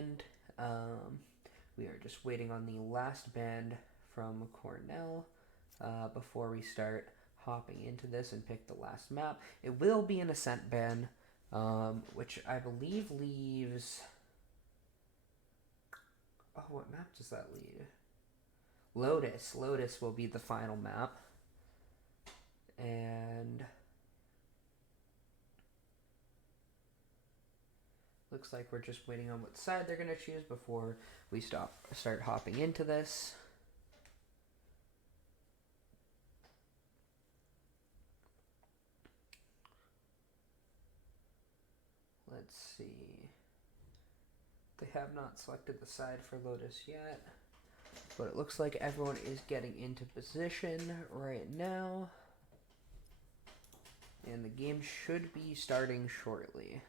band. We are just waiting on the last band from Cornell before we start hopping into this and pick the last map. It will be an Ascent band, which I believe leaves... Oh, what map does that leave? Lotus. Lotus will be the final map. And... looks like we're just waiting on what side they're going to choose before we start hopping into this. Let's see. They have not selected the side for Lotus yet, but it looks like everyone is getting into position right now. And the game should be starting shortly.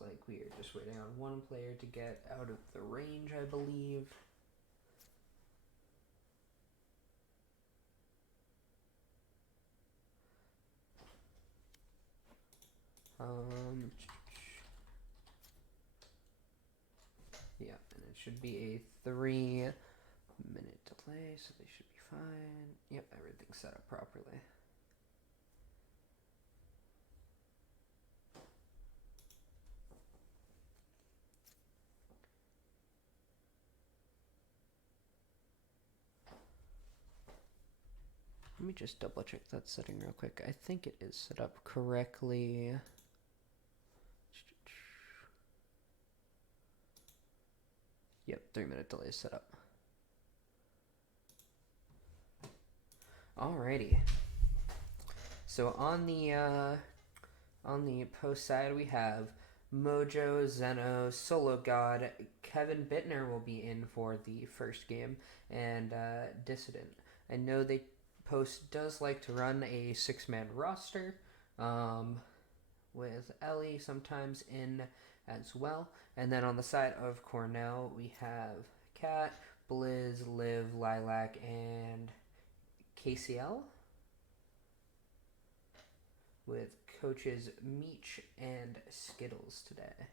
Like we are just waiting on one player to get out of the range, I believe. Yeah, and it should be a 3-minute delay, so they should be fine. Yep, everything's set up properly. Let me just double check that setting real quick. I think it is set up correctly. Yep, 3-minute delay is set up. Alrighty. So on the post side we have Mojo, Zeno, sologod, KevinBittner will be in for the first game, and Dissident. I know they post does like to run a 6-man roster, with Elle sometimes in as well. And then on the side of Cornell, we have Cat, Blizz, Liv, Lilac, and KCL, with coaches Meech and Skittles today.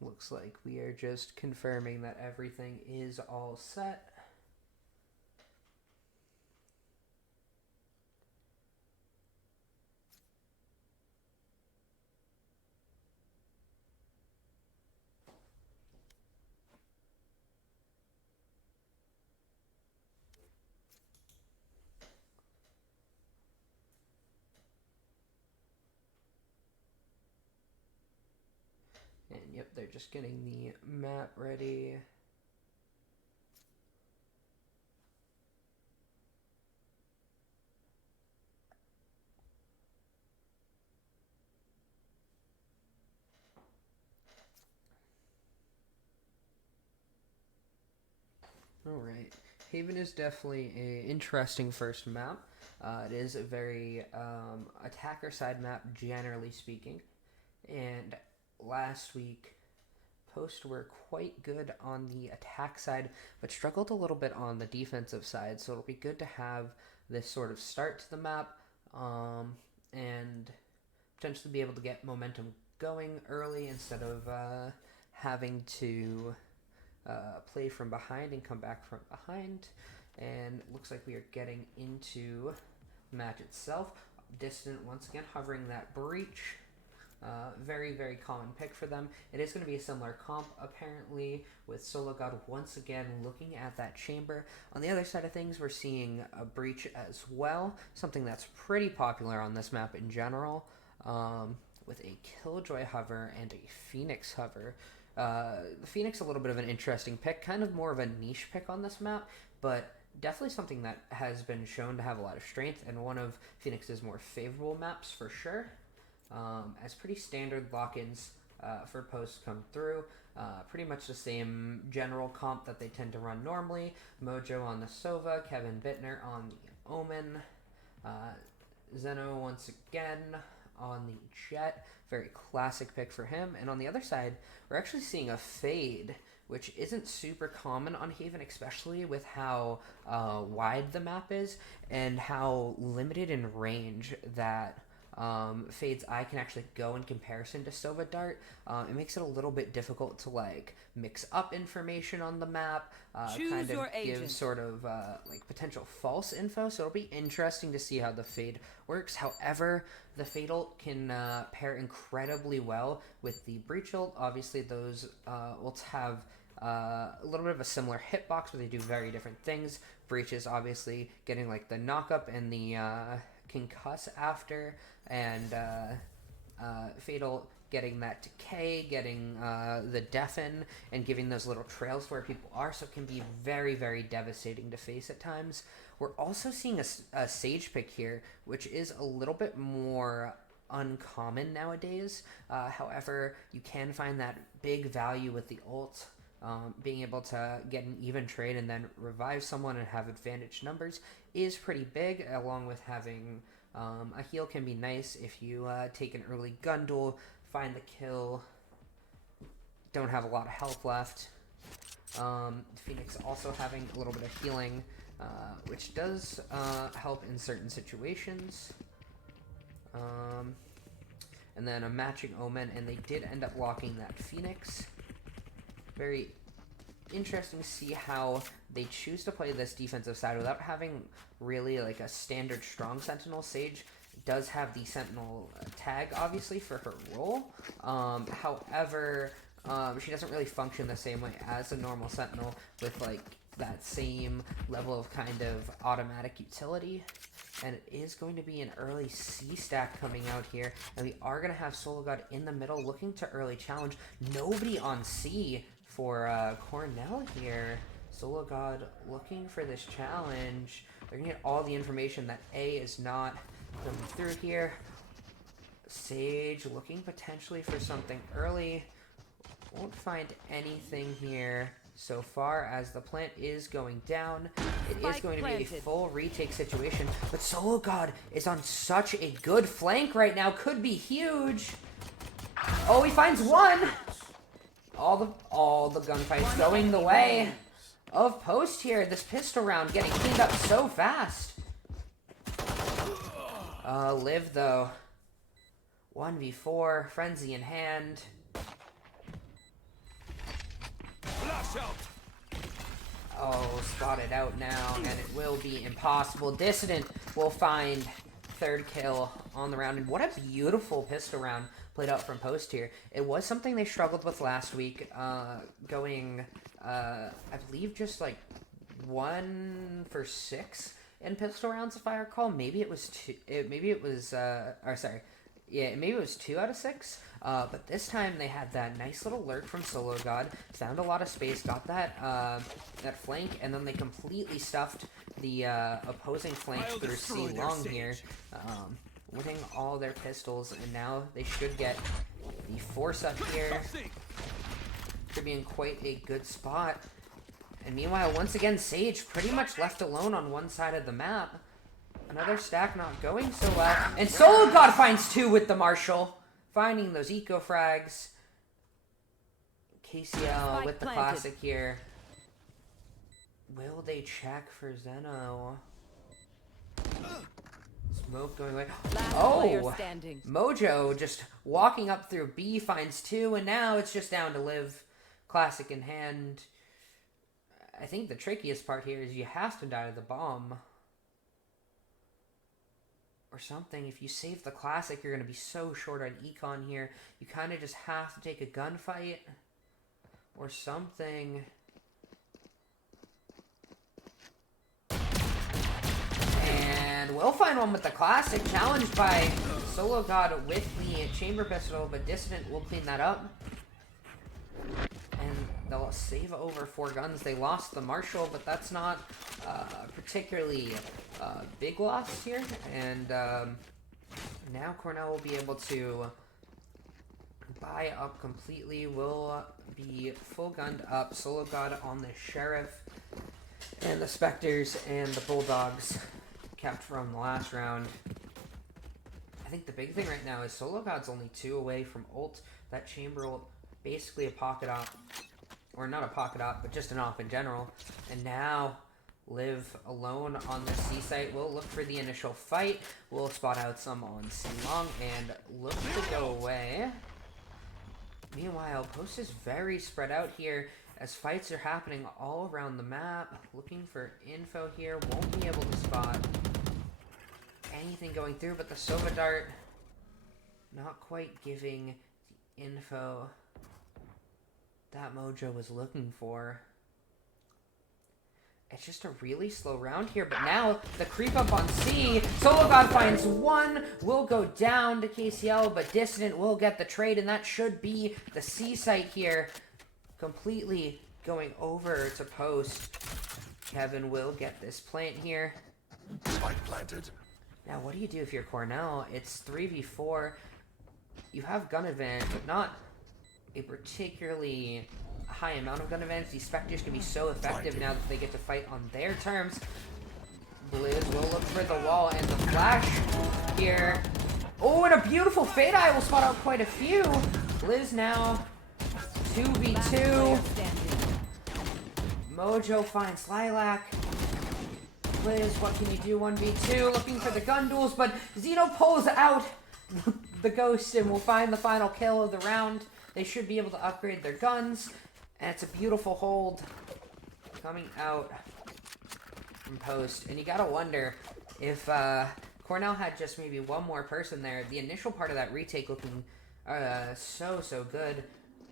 Looks like we are just confirming that everything is all set. And yep, they're just getting the map ready. Alright, Haven is definitely an interesting first map. It is a very attacker side map, generally speaking. And last week, Post were quite good on the attack side, but struggled a little bit on the defensive side. So it'll be good to have this sort of start to the map, and potentially be able to get momentum going early instead of having to play from behind and come back from behind. And it looks like we are getting into the match itself. Dissident once again hovering that breach. Very, very common pick for them. It is going to be a similar comp, apparently, with sologod once again looking at that chamber. On the other side of things, we're seeing a breach as well, something that's pretty popular on this map in general, with a Killjoy hover and a Phoenix hover. The Phoenix, a little bit of an interesting pick, kind of more of a niche pick on this map, but definitely something that has been shown to have a lot of strength, and one of Phoenix's more favorable maps for sure. As pretty standard lock-ins for posts come through. Pretty much the same general comp that they tend to run normally. Mojo on the Sova, KevinBittner on the Omen, Zeno once again on the Jet. Very classic pick for him. And on the other side, we're actually seeing a Fade, which isn't super common on Haven, especially with how wide the map is and how limited in range that Fade's eye can actually go in comparison to Sova Dart. It makes it a little bit difficult to like mix up information on the map, kind of give sort of like potential false info. So it'll be interesting to see how the Fade works. However, the Fade ult can pair incredibly well with the Breach ult. Obviously, those ults have a little bit of a similar hitbox, but they do very different things. Breach is obviously getting like the knockup and the concuss after, and Fatal getting that decay, getting the deafen, and giving those little trails where people are, so it can be very, very devastating to face at times. We're also seeing a Sage pick here, which is a little bit more uncommon nowadays. However, you can find that big value with the ult. Being able to get an even trade and then revive someone and have advantage numbers is pretty big, along with having a heal can be nice if you take an early gun duel, find the kill, don't have a lot of health left. Phoenix also having a little bit of healing, which does help in certain situations. And then a matching Omen, and they did end up locking that Phoenix. Very interesting to see how they choose to play this defensive side without having really like a standard strong Sentinel. Sage does have the Sentinel tag, obviously, for her role. However, she doesn't really function the same way as a normal Sentinel with like that same level of kind of automatic utility. And it is going to be an early C stack coming out here, and we are going to have sologod in the middle looking to early challenge. Nobody on C for Cornell here. sologod looking for this challenge. They're going to get all the information that A is not coming through here. Sage looking potentially for something early. Won't find anything here so far as the plant is going down. It is going to be a full retake situation, but sologod is on such a good flank right now. Could be huge. Oh, he finds one. All the gunfights going the way of Post here. This pistol round getting cleaned up so fast. Live though. 1v4, frenzy in hand. Oh, spotted out now, and it will be impossible. Dissident will find third kill on the round, and what a beautiful pistol round played out from Post here. It was something they struggled with last week, going, I believe, just like 1 for 6 in pistol rounds, if I recall. Maybe it was 2. Maybe it was, yeah, maybe it was 2 out of 6. But this time they had that nice little lurk from sologod, found a lot of space, got that that flank, and then they completely stuffed the opposing flank through C long here, winning all their pistols, and now they should get the force up here. Should be in quite a good spot. And meanwhile, once again, Sage pretty much left alone on one side of the map. Another stack not going so well. And sologod finds 2 with the Marshall. Finding those eco frags. KCL with the classic here. Will they check for Zeno? Smoke going away. Oh! Mojo just walking up through B finds 2, and now it's just down to Live. Classic in hand. I think the trickiest part here is you have to die to the bomb. Or something. If you save the classic, you're going to be so short on econ here. You kind of just have to take a gunfight. Or something. And we'll find one with the classic. Challenged by sologod with the chamber pistol, but Dissident will clean that up. And they'll save over 4 guns. They lost the Marshal, but that's not particularly big loss here. And now Cornell will be able to buy up completely. Will be full gunned up. Sologod on the Sheriff. And the Spectres and the Bulldogs kept from the last round. I think the big thing right now is Sologod's only 2 away from ult. That Chamber ult, basically a pocket op. Or not a pocket op, but just an op in general. And now, Liv alone on the C site will look for the initial fight. Will spot out some on C long and look to go away. Meanwhile, Post is very spread out here as fights are happening all around the map. Looking for info here. Won't be able to spot anything going through, but the Sova Dart not quite giving the info that Mojo was looking for. It's just a really slow round here, but now the creep up on C. sologod finds 1, will go down to KCL, but Dissident will get the trade, and that should be the C site here. Completely going over to Post. Kevin will get this plant here. Spike planted. Now, what do you do if you're Cornell? It's 3v4. You have gun advantage, but not a particularly high amount of gun advantage. These Spectres can be so effective now that they get to fight on their terms. Blizz will look for the wall and the flash here. Oh, and a beautiful Fade Eye will spot out quite a few. Blizz now 2v2. Mojo finds Lilac. Blizz, what can you do? 1v2, looking for the gun duels, but Zeno pulls out the Ghost and will find the final kill of the round. They should be able to upgrade their guns, and it's a beautiful hold coming out from Post. And you gotta wonder if Cornell had just maybe one more person there. The initial part of that retake looking so good.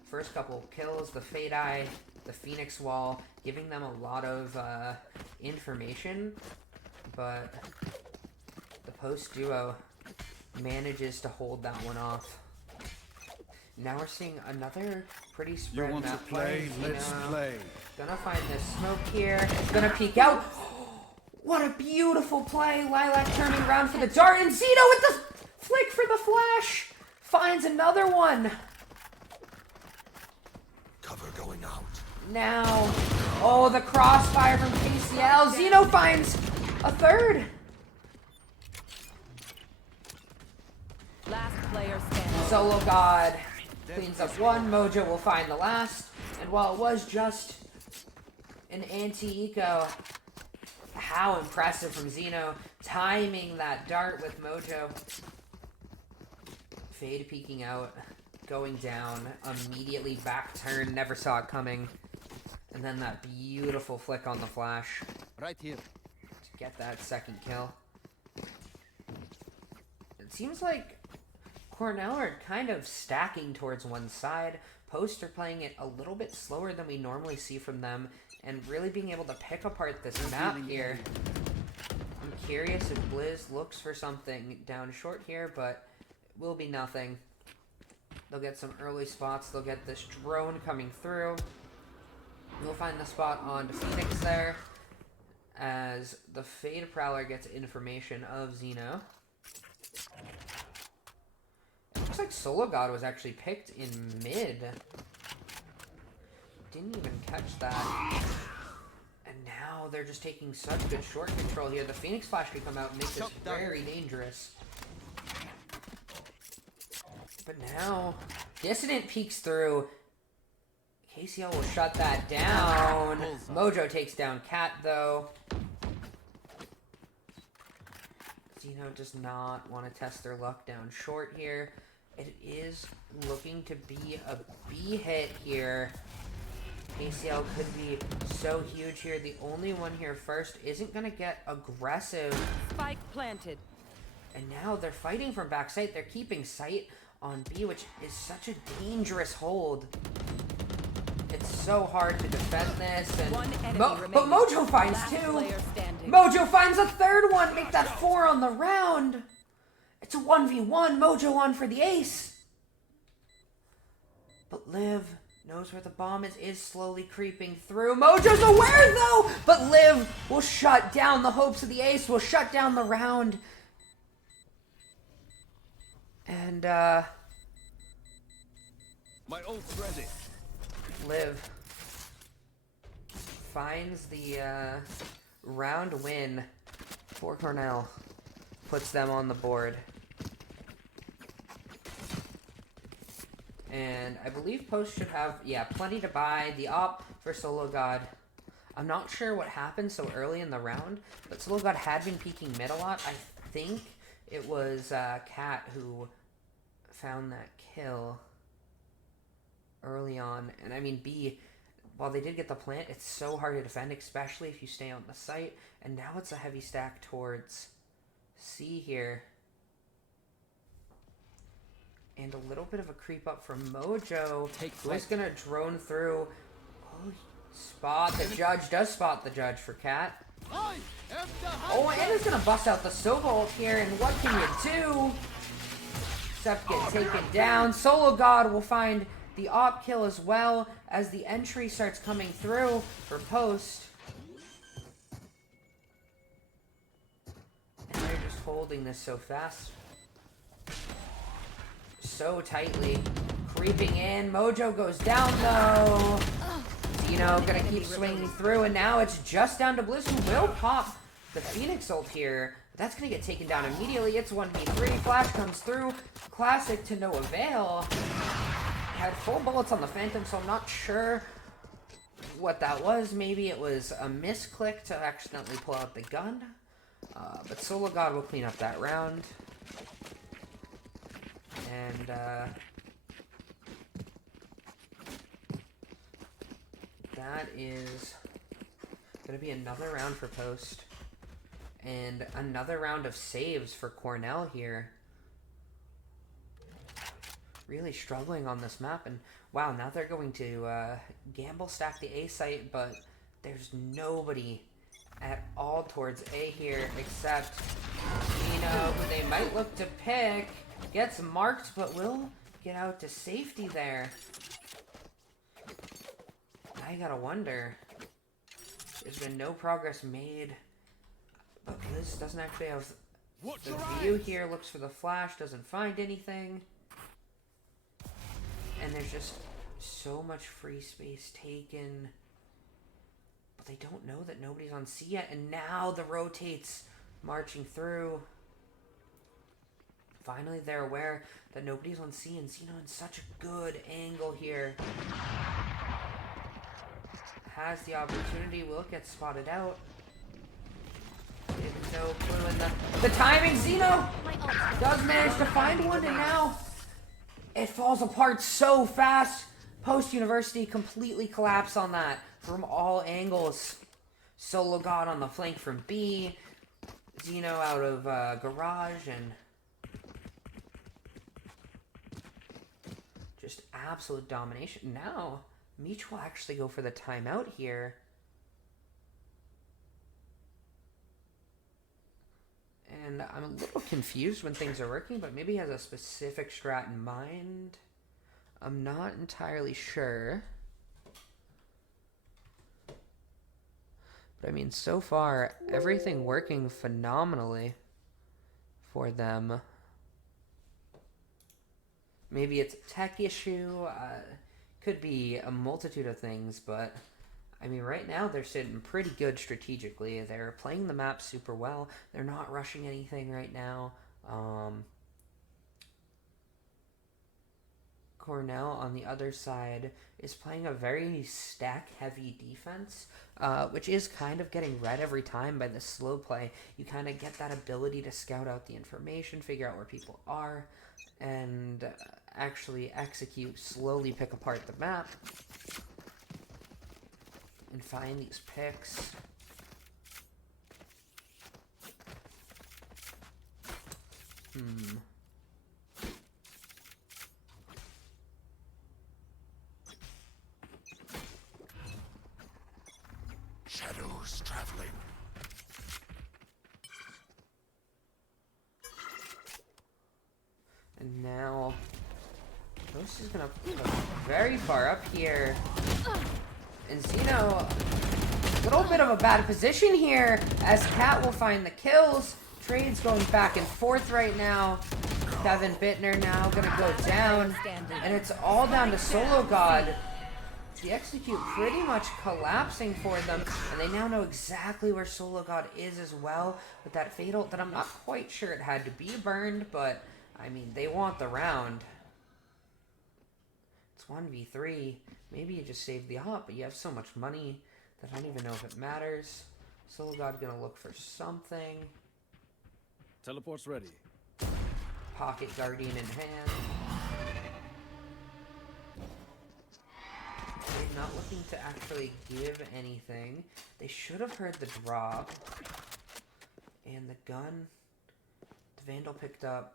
First couple kills, the Fade Eye, the Phoenix Wall, giving them a lot of information, but the Post duo manages to hold that one off. Now we're seeing another pretty spread You want map to play? Let's play. Gonna find this smoke here. Gonna peek out. What a beautiful play. Lilac turning around for the dart, and Zeno with the flick for the flash. Finds another one. Cover going out. Now, oh, the crossfire from KCL. Zeno finds a third. Last player standing. sologod cleans up 1. Mojo will find the last. And while it was just an anti-eco, how impressive from Zeno. Timing that dart with Mojo. Fade peeking out. Going down. Immediately back turn. Never saw it coming. And then that beautiful flick on the flash. Right here. To get that second kill. It seems like Cornell are kind of stacking towards one side. Post are playing it a little bit slower than we normally see from them, and really being able to pick apart this map here. I'm curious if Blizz looks for something down short here, but it will be nothing. They'll get some early spots. They'll get this drone coming through. We'll find the spot on Phoenix there, as the Fade Prowler gets information of Zeno. Looks like sologod was actually picked in mid. Didn't even catch that. And now they're just taking such good short control here. The Phoenix Flash could come out and make this very dangerous. But now, Dissident peeks through. KCL will shut that down. Mojo takes down Cat, though. Zeno does not want to test their luck down short here. It is looking to be a B hit here. KCL could be so huge here. The only one here first isn't going to get aggressive. Spike planted. And now they're fighting from backside. They're keeping sight on B, which is such a dangerous hold. It's so hard to defend this. And but Mojo finds 2. Mojo finds a third one. Make that 4 on the round. It's a 1v1. Mojo on for the ace. But Liv Knows where the bomb is slowly creeping through. Mojo's aware though, but Liv will shut down the hopes of the ace, will shut down the round. And My ult's ready. Liv finds the round win for Cornell. Puts them on the board. And I believe Post should have, yeah, plenty to buy. The op for sologod. I'm not sure what happened so early in the round, but sologod had been peeking mid a lot. I think it was Cat who found that kill early on. And I mean, B, while they did get the plant, it's so hard to defend, especially if you stay on the site. And now it's a heavy stack towards C here. And a little bit of a creep up from Mojo. Who's going to drone through. Oh, spot the judge. Does spot the judge for Cat. Oh, and is going to bust out the Sobalt here. And what can you do? Except get taken down. sologod will find the op kill as well as the entry starts coming through for Post. And they're just holding this so fast. So tightly. Creeping in. Mojo goes down though. Zeno gonna keep swinging through, and now it's just down to Bliss, who will pop the Phoenix ult here. But that's gonna get taken down immediately. It's 1v3. Flash comes through. Classic to no avail. Had full bullets on the Phantom, so I'm not sure what that was. Maybe it was a misclick to accidentally pull out the gun. But sologod will clean up that round. And that is going to be another round for Post. And another round of saves for Cornell here. Really struggling on this map. And wow, now they're going to gamble stack the A site, but there's nobody at all towards A here except Zeno, who they might look to pick. Gets marked, but will get out to safety there. I gotta wonder. There's been no progress made. But Liz doesn't actually have the view here. Looks for the flash, doesn't find anything. And there's just so much free space taken. But they don't know that nobody's on C yet. And now the rotates marching through. Finally, they're aware that nobody's on C, and Zeno in such a good angle here. Has the opportunity, will get spotted out. No clue in the timing. Zeno does manage to find one, and now it falls apart so fast. Post University completely collapse on that from all angles. sologod on the flank from B. Zeno out of garage, and just absolute domination. Now, Meech will actually go for the timeout here. And I'm a little confused when things are working, but maybe he has a specific strat in mind. I'm not entirely sure. But I mean, so far, everything working phenomenally for them. Maybe it's a tech issue. Could be a multitude of things, but I mean, right now they're sitting pretty good strategically. They're playing the map super well. They're not rushing anything right now. Cornell, on the other side, is playing a very stack-heavy defense, which is kind of getting read every time by the slow play. You kind of get that ability to scout out the information, figure out where people are, and actually execute, slowly pick apart the map, and find these picks. Shadows traveling. And now, those This is gonna put us very far up here. And Zeno, a little bit of a bad position here as Cat will find the kills. Trades going back and forth right now. KevinBittner now gonna go down. And it's all down to sologod. The execute pretty much collapsing for them. And they now know exactly where sologod is as well. With that fatal that I'm not quite sure it had to be burned. But, I mean, they want the round. It's 1v3. Maybe you just save the op, but you have so much money that I don't even know if it matters. sologod gonna look for something. Teleport's ready. Pocket Guardian in hand. They're not looking to actually give anything. They should have heard the drop. And the gun. The Vandal picked up.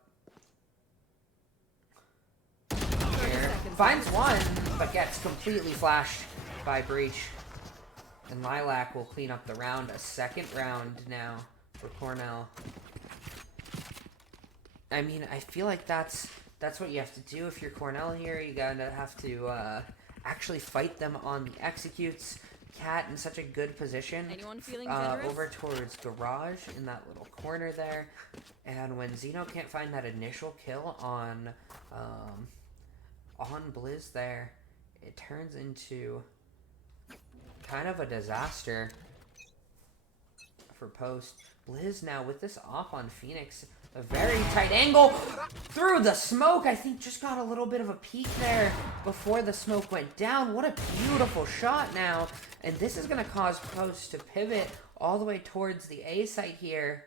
Here. Finds one, but gets completely flashed by Breach. And Lilac will clean up the round. A second round now for Cornell. I mean, I feel like that's what you have to do if you're Cornell here. You gotta have to actually fight them on the executes. Cat in such a good position. Anyone feeling generous? Over towards Garage in that little corner there. And when Zeno can't find that initial kill on Blizz there, it turns into kind of a disaster for Post. Blizz now with this op on Phoenix. A very tight angle through the smoke. I think just got a little bit of a peek there before the smoke went down. What a beautiful shot now. And this is going to cause Post to pivot all the way towards the A site here.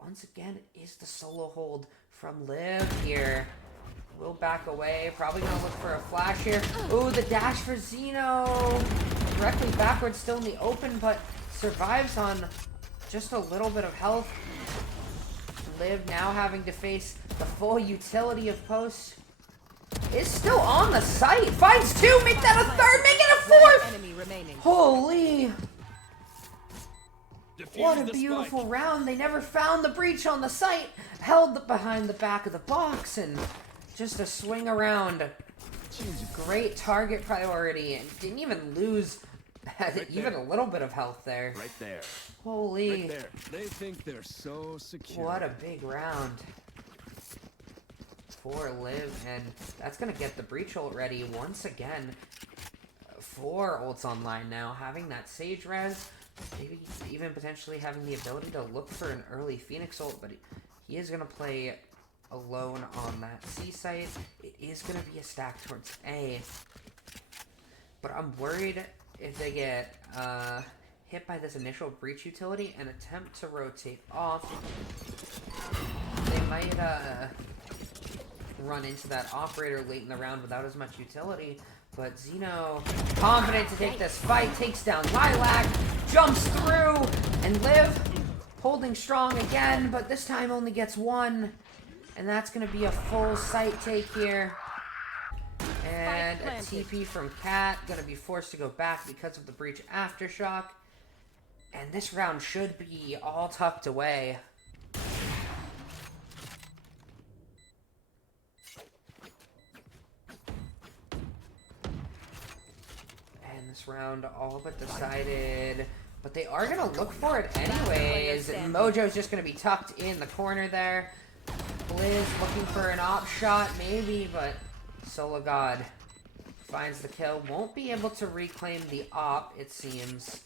Once again, is the solo hold from Liv here. Will back away. Probably going to look for a flash here. Ooh, the dash for Zeno. Directly backwards, still in the open, but survives on just a little bit of health. Liv now having to face the full utility of Post. Is still on the site. Finds two. Make that a third. Make it a fourth. Enemy remaining. Holy. Defuse What a the beautiful spike. round. They never found the breach on the site. Held behind the back of the box. And just a swing around. Great target priority. And didn't even lose even a little bit of health there. Right there. Holy. Right there. They think they're so secure. What a big round for Liv, and that's going to get the breach ult ready once again. 4 ults online now, having that Sage res, maybe even potentially having the ability to look for an early Phoenix ult, but he is going to play alone on that C site. It is going to be a stack towards A, but I'm worried if they get hit by this initial breach utility and attempt to rotate off, they might run into that operator late in the round without as much utility. But Zeno, confident to take this fight, takes down Lilac, jumps through, and Liv holding strong again, but this time only gets one, and that's going to be a full site take here. And a TP from Cat, going to be forced to go back because of the breach aftershock. And this round should be all tucked away. And this round all but decided. But they are going to look for it anyways. And Mojo's just going to be tucked in the corner there. Blizz looking for an op shot maybe, but sologod finds the kill. Won't be able to reclaim the op, it seems.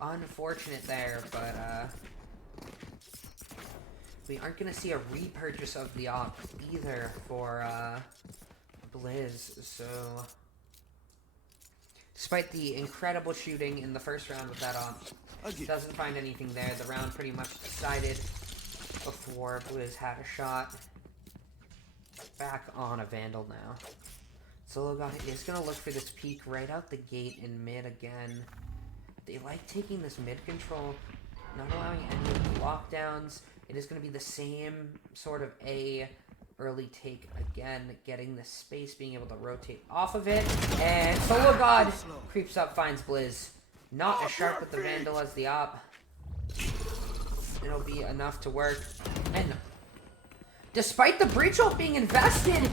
Unfortunate there, but we aren't going to see a repurchase of the op either for Blizz. So, despite the incredible shooting in the first round with that op, doesn't find anything there. The round pretty much decided before Blizz had a shot. Back on a Vandal now. sologod is going to look for this peek right out the gate in mid again. They like taking this mid control, not allowing any of the lockdowns. It is going to be the same sort of A early take again, getting the space, being able to rotate off of it. And sologod creeps up, finds Blizz. Not as sharp with the Vandal as the op. It'll be enough to work. And despite the breach ult being invested,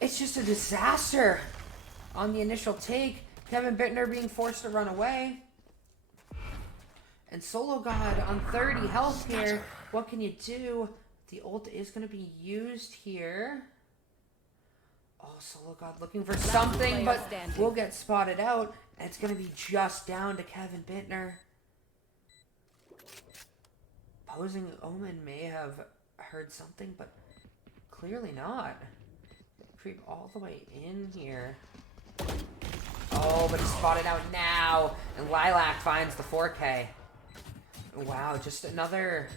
it's just a disaster on the initial take. KevinBittner being forced to run away. And sologod on 30 health here. What can you do? The ult is going to be used here. Oh, sologod looking for something, but will get spotted out. And it's going to be just down to KevinBittner. Opposing Omen may have heard something, but clearly not. Creep all the way in here. Oh, but he's spotted out now. And Lilac finds the 4K. Wow, just another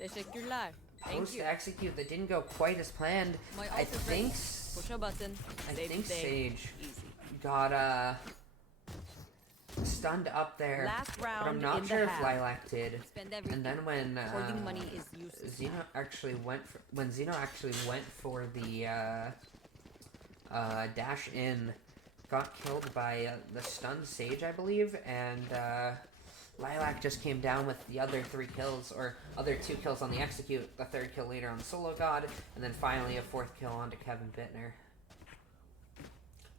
post to execute that didn't go quite as planned. I think Sage got stunned up there, but I'm not sure if Lilac did. And then when Zeno actually went for the dash in, got killed by the stunned Sage, I believe, and Lilac just came down with the other 3 kills, or other 2 kills on the execute, the 3rd kill later on sologod, and then finally a 4th kill onto KevinBittner.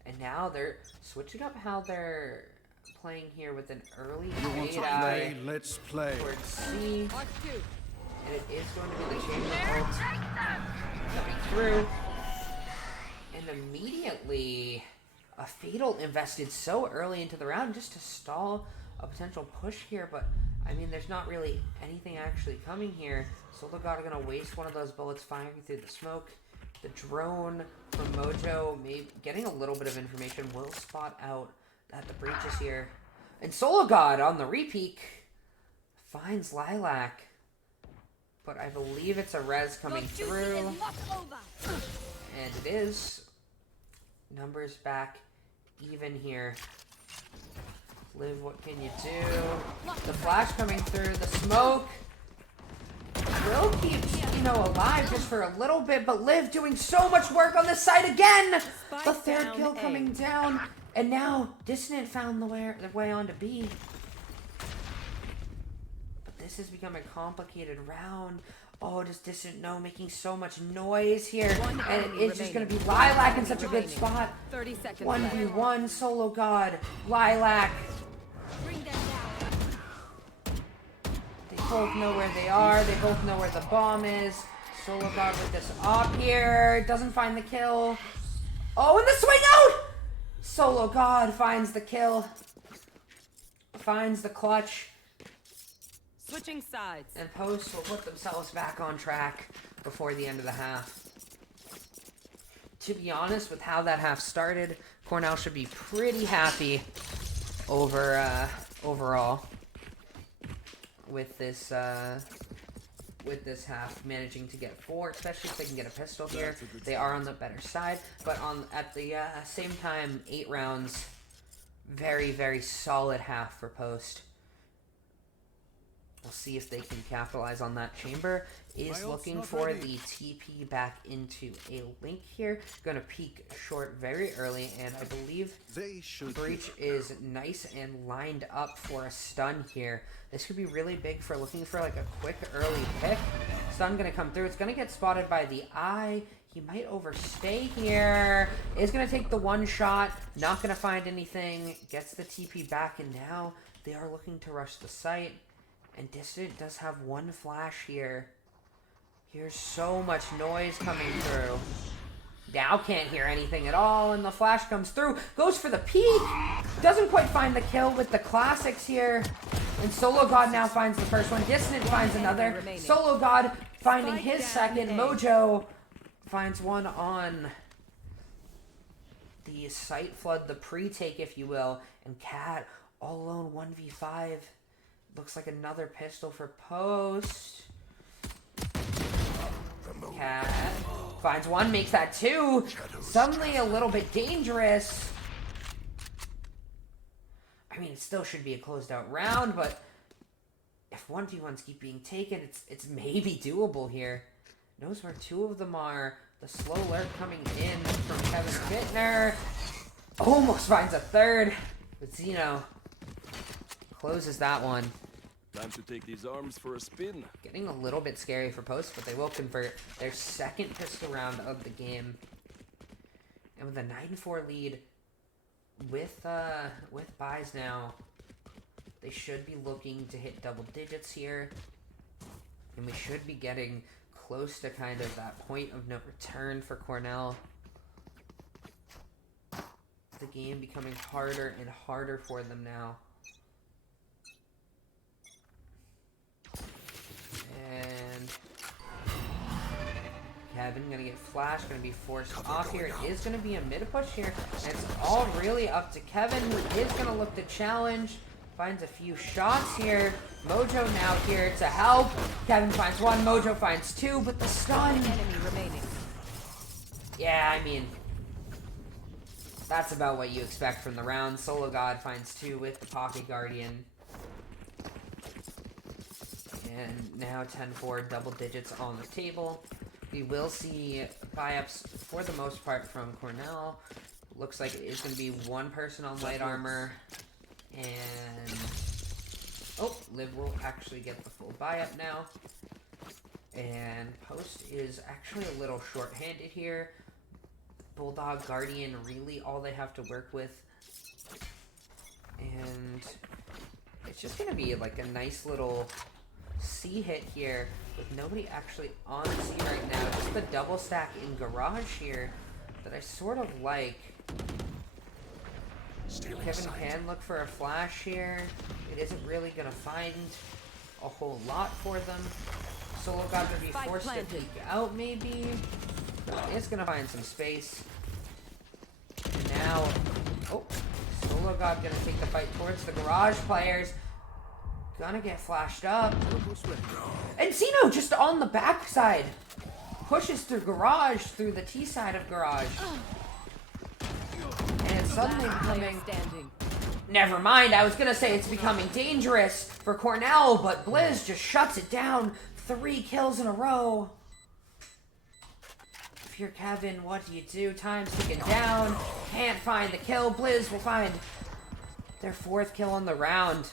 And now they're switching up how they're playing here with an early trade Let's play. towards C, and it is going to be the chamber ult coming through, and immediately a fatal invested so early into the round just to stall a potential push here, but I mean, there's not really anything actually coming here. sologod are going to waste one of those bullets firing through the smoke. The drone from Mojo, maybe getting a little bit of information, will spot out that the breach is here. And sologod on the repeat finds Lilac, but I believe it's a res coming through, and it is. Numbers back even here. Liv, what can you do? The flash coming through, the smoke will keep Zeno alive just for a little bit, but Liv doing so much work on this side again! The 3rd kill coming down, and now Dissident found the way onto B. But this has become a complicated round. Oh, does Dissident know, making so much noise here, and it's just going to be Lilac in such a good spot. 30 seconds. 1v1, sologod, Lilac. They both know where they are. They both know where the bomb is. sologod with this op here. Doesn't find the kill. Oh, and the swing out! sologod finds the kill. Finds the clutch. Switching sides. And Post will put themselves back on track before the end of the half. To be honest, with how that half started, Cornell should be pretty happy overall with this half, managing to get 4, especially if they can get a pistol here. They are on the better side, but at the same time, 8 rounds, very, very solid half for Post. We'll see if they can capitalize on that. Chamber is looking for the TP back into a link here. Going to peek short very early, and I believe Breach is nice and lined up for a stun here. This could be really big for looking for like a quick early pick. Stun going to come through. It's going to get spotted by the eye. He might overstay here. Is going to take the 1 shot. Not going to find anything. Gets the TP back, and now they are looking to rush the site. And Dissident does have 1 flash here. Here's so much noise coming through. Now can't hear anything at all, and the flash comes through. Goes for the peek. Doesn't quite find the kill with the classics here. And sologod now finds the first one. Dissident finds another. sologod finding his second. Mojo finds one on the site flood, the pre-take, if you will. And Cat all alone 1v5. Looks like another pistol for Post. Cat finds 1, makes that 2. Suddenly a little bit dangerous. I mean, it still should be a closed out round, but if 1v1s keep being taken, it's maybe doable here. Knows where 2 of them are. The slow lurk coming in from KevinBittner. Almost finds a 3rd. But Zeno closes that one. Time to take these arms for a spin. Getting a little bit scary for Post, but they will convert their second pistol round of the game. And with a 9-4 lead, with buys now, they should be looking to hit double digits here. And we should be getting close to kind of that point of no return for Cornell. The game becoming harder and harder for them now. And Kevin gonna get flashed, gonna be forced off here. It is gonna be a mid push here. And it's all really up to Kevin, who is gonna look to challenge. Finds a few shots here. Mojo now here to help. Kevin finds one, Mojo finds two, but the stun. Enemy remaining. Yeah, I mean, that's about what you expect from the round. sologod finds two with the Pocket Guardian. And now 10-4, double digits on the table. We will see buy-ups for the most part from Cornell. Looks like it is going to be one person on light armor. And oh, Liv will actually get the full buy-up now. And Post is actually a little short-handed here. Bulldog Guardian, really all they have to work with. And it's just going to be like a nice little C hit here with nobody actually on C right now. Just the double stack in garage here that I sort of like. Kevin can look for a flash here. It isn't really going to find a whole lot for them. sologod to be forced to peek out maybe. It's going to find some space. And now, oh, sologod going to take the fight towards the garage players. Gonna get flashed up. And Zeno just on the backside. Pushes through garage, through the T side of garage. And it's suddenly becoming... Never mind, I was gonna say it's becoming dangerous for Cornell, but Blizz just shuts it down. 3 kills in a row. If you're Kevin, what do? Time's ticking down. Can't find the kill. Blizz will find their 4th kill on the round.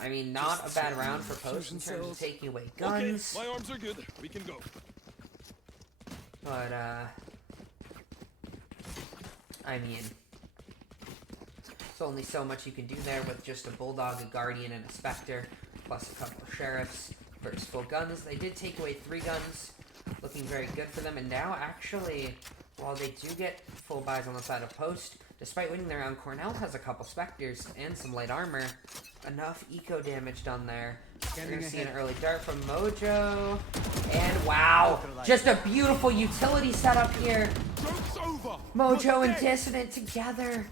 I mean, not a bad round for Post in terms of taking away guns. Okay, my arms are good. We can go. But, I mean, there's only so much you can do there with just a Bulldog, a Guardian, and a Spectre, plus a couple of Sheriffs versus full guns. They did take away 3 guns, looking very good for them. And now, actually, while they do get full buys on the side of Post, despite winning the round, Cornell has a couple Spectres and some light armor. Enough eco damage done there. You're going to see an early dart from Mojo. And wow, just a beautiful utility setup here. Mojo and Dissident together.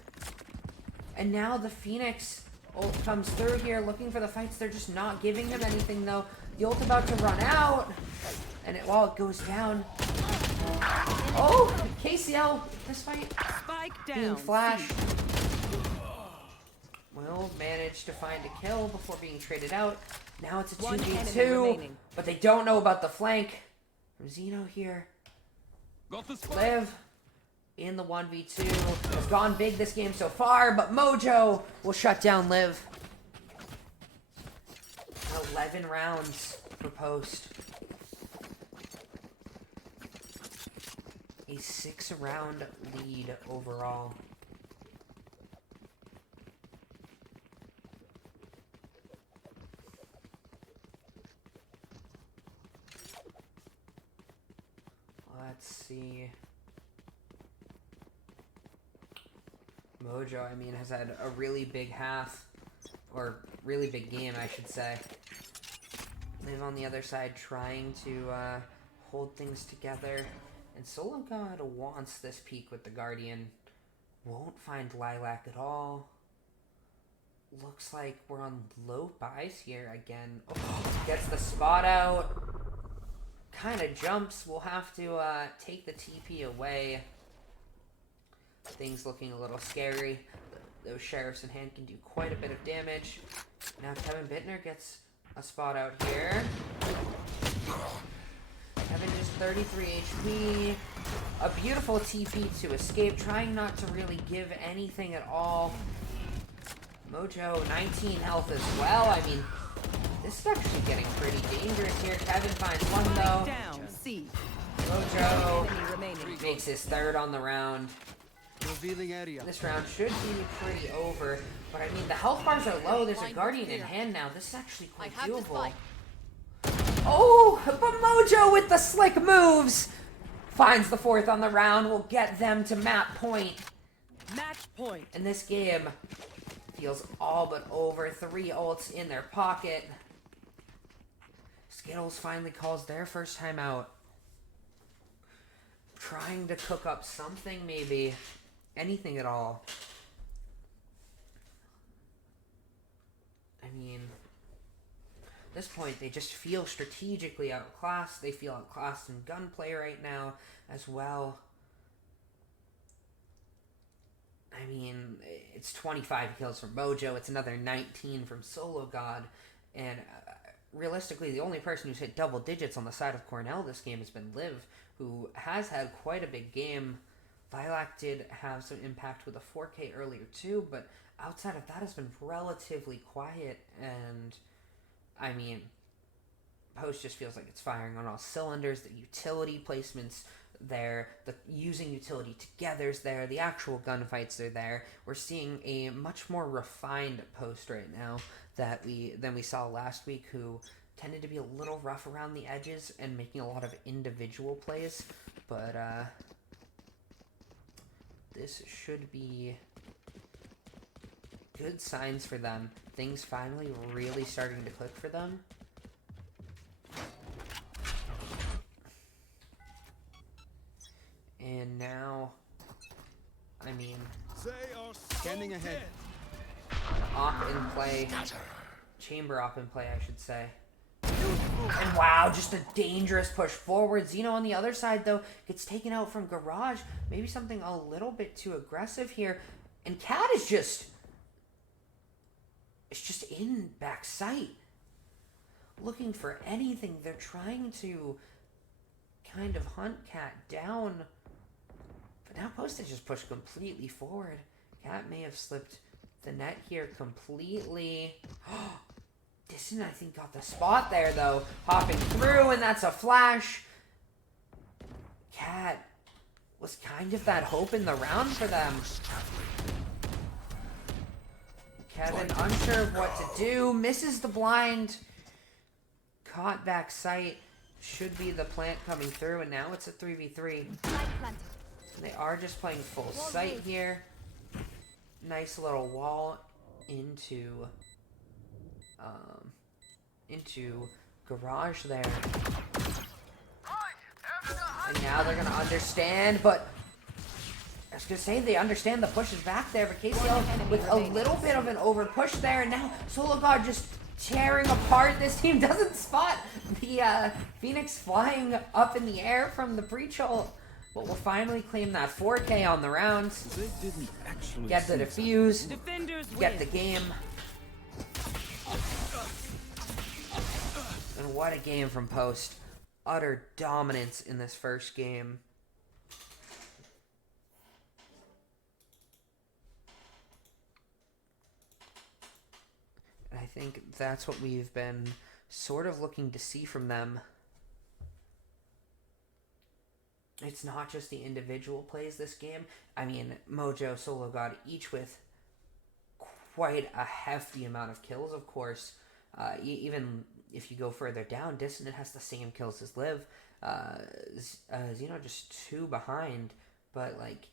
And now the Phoenix ult comes through here looking for the fights. They're just not giving him anything though. The ult about to run out. And while it goes down. Oh, KCL, this fight being flashed. Will manage to find a kill before being traded out. Now it's a 2v2, but they don't know about the flank. From Zeno here. Liv in the 1v2. Has gone big this game so far, but Mojo will shut down Liv. 11 rounds for Post. A 6-round lead overall. Let's see. Mojo, I mean, has had a really big half, or really big game, I should say. Liv on the other side trying to hold things together. And sologod wants this peek with the Guardian. Won't find Lilac at all. Looks like we're on low buys here again. Oh, gets the spot out. Kind of jumps. We'll have to take the TP away. Things looking a little scary. Those Sheriffs in hand can do quite a bit of damage. Now KevinBittner gets a spot out here. Kevin just 33 HP. A beautiful TP to escape. Trying not to really give anything at all. Mojo, 19 health as well. I mean, this is actually getting pretty dangerous here. Kevin finds one though. Down. C. Mojo Enemy remaining. makes his third on the round. Revealing area. This round should be pretty over, but I mean, the health bars are low. There's a Guardian in hand now. This is actually quite doable. Oh, but Mojo with the slick moves finds the fourth on the round. Will get them to map point. Match point. And this game feels all but over. 3 ults in their pocket. Skittles finally calls their first time out. Trying to cook up something, maybe. Anything at all. I mean, at this point, they just feel strategically outclassed. They feel outclassed in gunplay right now as well. I mean, it's 25 kills from Mojo. It's another 19 from sologod. And realistically, the only person who's hit double digits on the side of Cornell this game has been Liv, who has had quite a big game. Lilac did have some impact with a 4K earlier too, but outside of that has been relatively quiet. And I mean, Post just feels like it's firing on all cylinders. The utility placements there, the using utility together's there, the actual gunfights are there. We're seeing a much more refined Post right now than we saw last week, who tended to be a little rough around the edges and making a lot of individual plays. But this should be good signs for them. Things finally really starting to click for them. And now, I mean, Scanning ahead. op in play. Chamber op in play, I should say. And wow, just a dangerous push forward. Zeno on the other side, though, gets taken out from Garage. Maybe something a little bit too aggressive here. And Cat is just... it's just in back sight. Looking for anything. They're trying to kind of hunt Cat down. But now Post has just pushed completely forward. Cat may have slipped the net here completely. Dissident, I think, got the spot there, though. Hopping through, and that's a flash. Cat was kind of that hope in the round for them. Kevin, unsure of what to do. Misses the blind. Caught back sight. Should be the plant coming through, and now it's a 3v3. They are just playing full sight here. Nice little wall into Garage there. And now they're gonna understand, but I was gonna say they understand the push is back there, but KCL with a little bit of an over push there, and now sologod just tearing apart. This team doesn't spot the Phoenix flying up in the air from the breach hole. But we'll finally claim that 4K on the round. They didn't actually Get the defuse. Defenders Get win. the game. And what a game from Post. Utter dominance in this first game. And I think that's what we've been sort of looking to see from them. It's not just the individual plays this game. I mean, Mojo, sologod, each with quite a hefty amount of kills, of course. Even if you go further down, Dissident has the same kills as Liv. Zeno just 2 behind. But, like,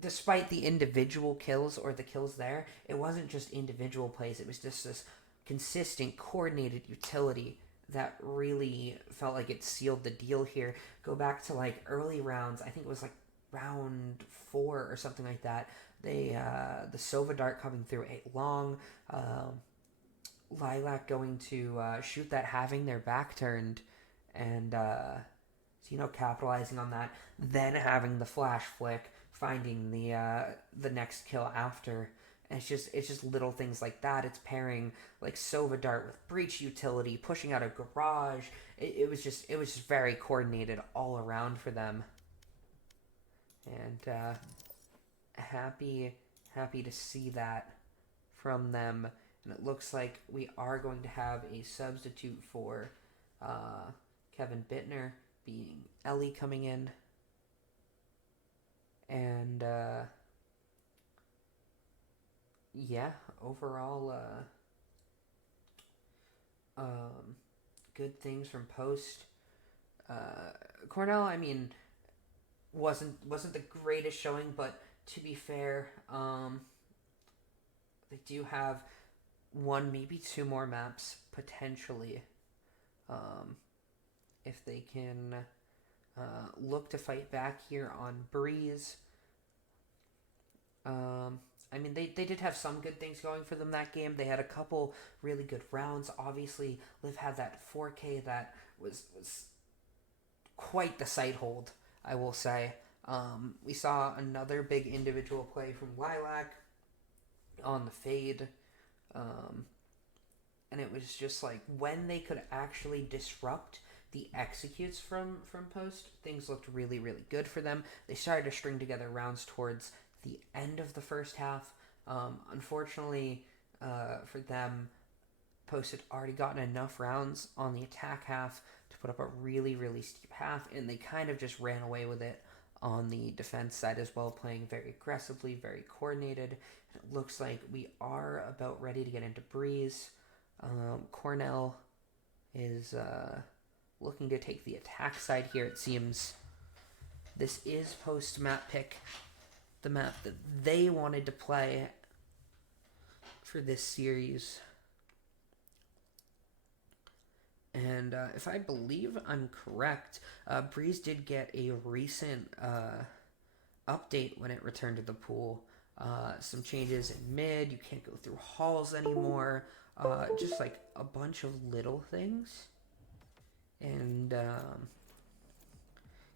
despite the individual kills or the kills there, it wasn't just individual plays. It was just this consistent, coordinated utility that really felt like it sealed the deal here. Go back to, like, early rounds. I think it was, like, round 4 or something like that. They, the Sova dart coming through 8 long. Lilac going to shoot that, having their back turned. And, Zeno capitalizing on that. Then having the flash flick, finding the next kill after. And it's just little things like that. It's pairing like Sova dart with breach utility, pushing out a garage. It was just very coordinated all around for them. And happy to see that from them, and it looks like we are going to have a substitute for KevinBittner, being Elle coming in. And yeah, overall good things from Post. Cornell, I mean, wasn't the greatest showing, but to be fair, they do have one, maybe two more maps potentially, if they can look to fight back here on Breeze. I mean, they did have some good things going for them that game. They had a couple really good rounds. Obviously, Liv had that 4K that was quite the sight hold, I will say. We saw another big individual play from Lilac on the fade. And it was just like when they could actually disrupt the executes from Post, things looked really, really good for them. They started to string together rounds towards the end of the first half. Unfortunately, for them, Post had already gotten enough rounds on the attack half to put up a really, really steep half, and they kind of just ran away with it on the defense side as well, playing very aggressively, very coordinated. And it looks like we are about ready to get into Breeze. Cornell is looking to take the attack side here, it seems. This is Post map pick, the map that they wanted to play for this series. And if I believe I'm correct, Breeze did get a recent update when it returned to the pool. Some changes in mid, you can't go through halls anymore, just like a bunch of little things. And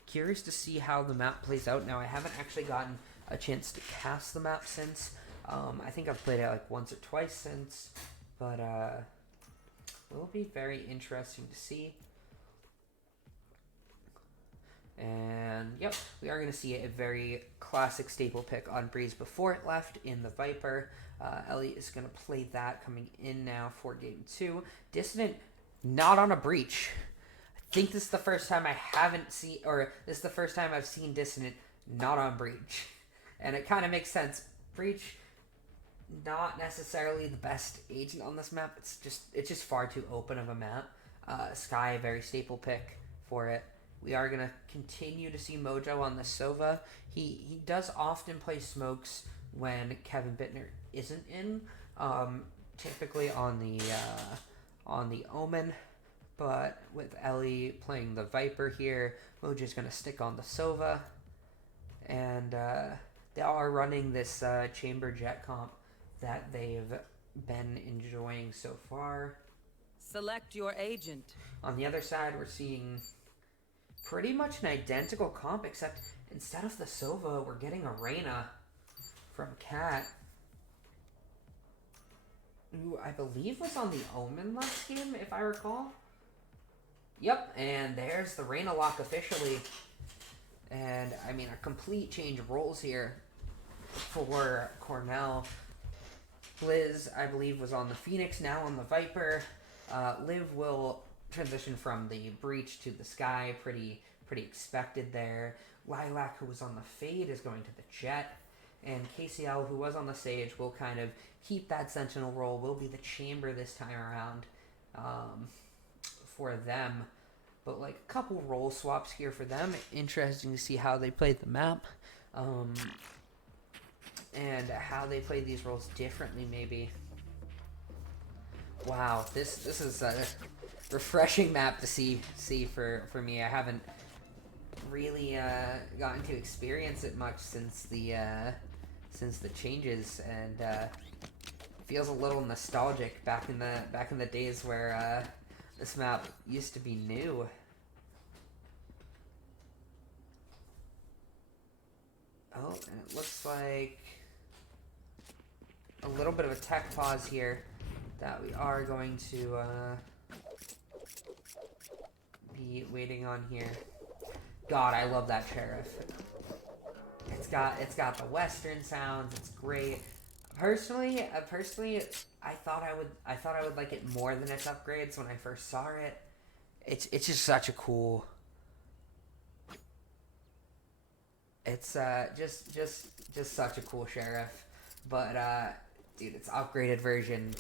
curious to see how the map plays out. Now, I haven't actually gotten a chance to cast the map since. I think I've played it like once or twice since, but will be very interesting to see. And yep, we are going to see a very classic staple pick on Breeze before it left in the Viper. Elle is going to play that coming in now for game 2. Dissident not on a breach. I think this is the first time I haven't seen, or this is the first time I've seen Dissident not on breach. And it kind of makes sense. Breach, not necessarily the best agent on this map. It's just far too open of a map. Sky, a very staple pick for it. We are going to continue to see Mojo on the Sova. He does often play smokes when KevinBittner isn't in, typically on the Omen, but with Elle playing the Viper here, Mojo's going to stick on the Sova, and they are running this chamber jet comp that they've been enjoying so far. Select your agent. On the other side, we're seeing pretty much an identical comp, except instead of the Sova, we're getting a Reyna from Cat, who I believe was on the Omen last game, if I recall. Yep, and there's the Reyna lock officially. And, I mean, a complete change of roles here for Cornell. Blizz, I believe, was on the Phoenix, now on the Viper. Liv will transition from the Breach to the Sky, pretty expected there. Lilac, who was on the Fade, is going to the Jet. And KCL, who was on the Sage, will kind of keep that Sentinel role, will be the Chamber this time around for them. But, like, a couple role swaps here for them. Interesting to see how they played the map. And how they play these roles differently, maybe. Wow, this is a refreshing map to see for me. I haven't really gotten to experience it much since the changes, and feels a little nostalgic back in the days where this map used to be new. Oh, and it looks like a little bit of a tech pause here that we are going to be waiting on here. God, I love that Sheriff. It's got the Western sounds. It's great. Personally, I thought I would like it more than its upgrades when I first saw it. It's just such a cool. It's just such a cool sheriff, but dude, its upgraded version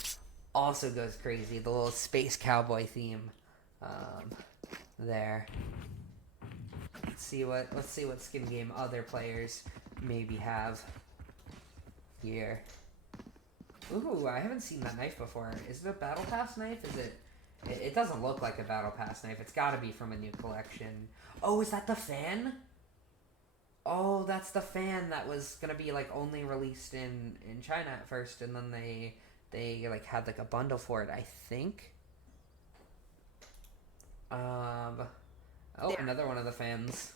also goes crazy. The little space cowboy theme, there. Let's see what skin game other players maybe have here. Ooh, I haven't seen that knife before. Is it a battle pass knife? Is it? It doesn't look like a battle pass knife. It's got to be from a new collection. Oh, is that the fan? Oh, that's the fan that was gonna be like only released in China at first, and then they like had like a bundle for it, I think. Oh, another one of the fans.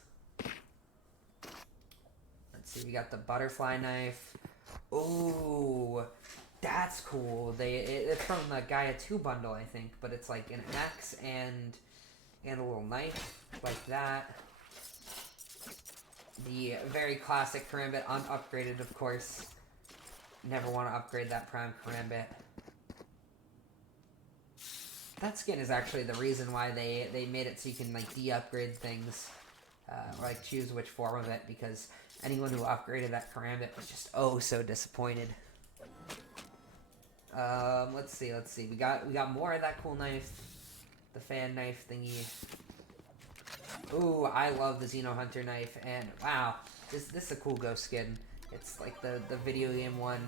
Let's see, we got the butterfly knife. Ooh, that's cool. It's from the Gaia 2 bundle, I think, but it's like an axe and a little knife like that. The very classic Karambit, unupgraded, of course. Never want to upgrade that Prime Karambit. That skin is actually the reason why they made it so you can like de-upgrade things, or like choose which form of it, because anyone who upgraded that Karambit was just so disappointed. Let's see. We got more of that cool knife, the fan knife thingy. Ooh, I love the Zeno Hunter knife, and wow, this is a cool ghost skin. It's like the video game one.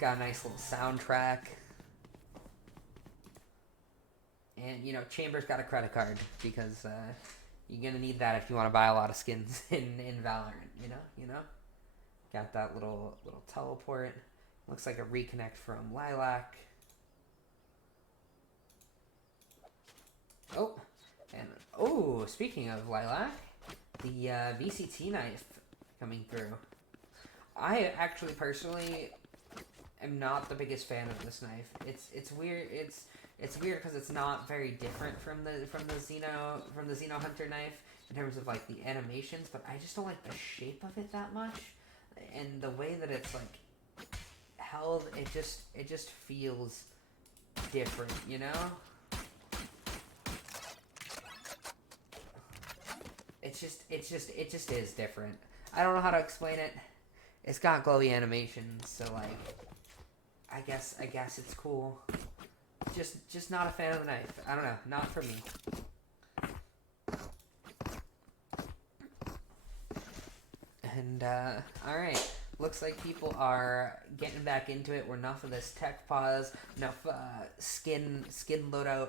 Got a nice little soundtrack. And, you know, Chamber's got a credit card, because you're gonna need that if you want to buy a lot of skins in Valorant, you know? Got that little teleport. Looks like a reconnect from Lilac. Oh, and oh, speaking of Lilac, the VCT knife coming through. I actually personally am not the biggest fan of this knife. It's weird. It's weird because it's not very different from the Zeno Hunter knife in terms of like the animations, but I just don't like the shape of it that much, and the way that it's like held. It just feels different, you know. It just is different. I don't know how to explain it. It's got glowy animations, so like, I guess it's cool. Just not a fan of the knife. I don't know, not for me. And alright. Looks like people are getting back into it. We're enough of this tech pause, enough skin loadout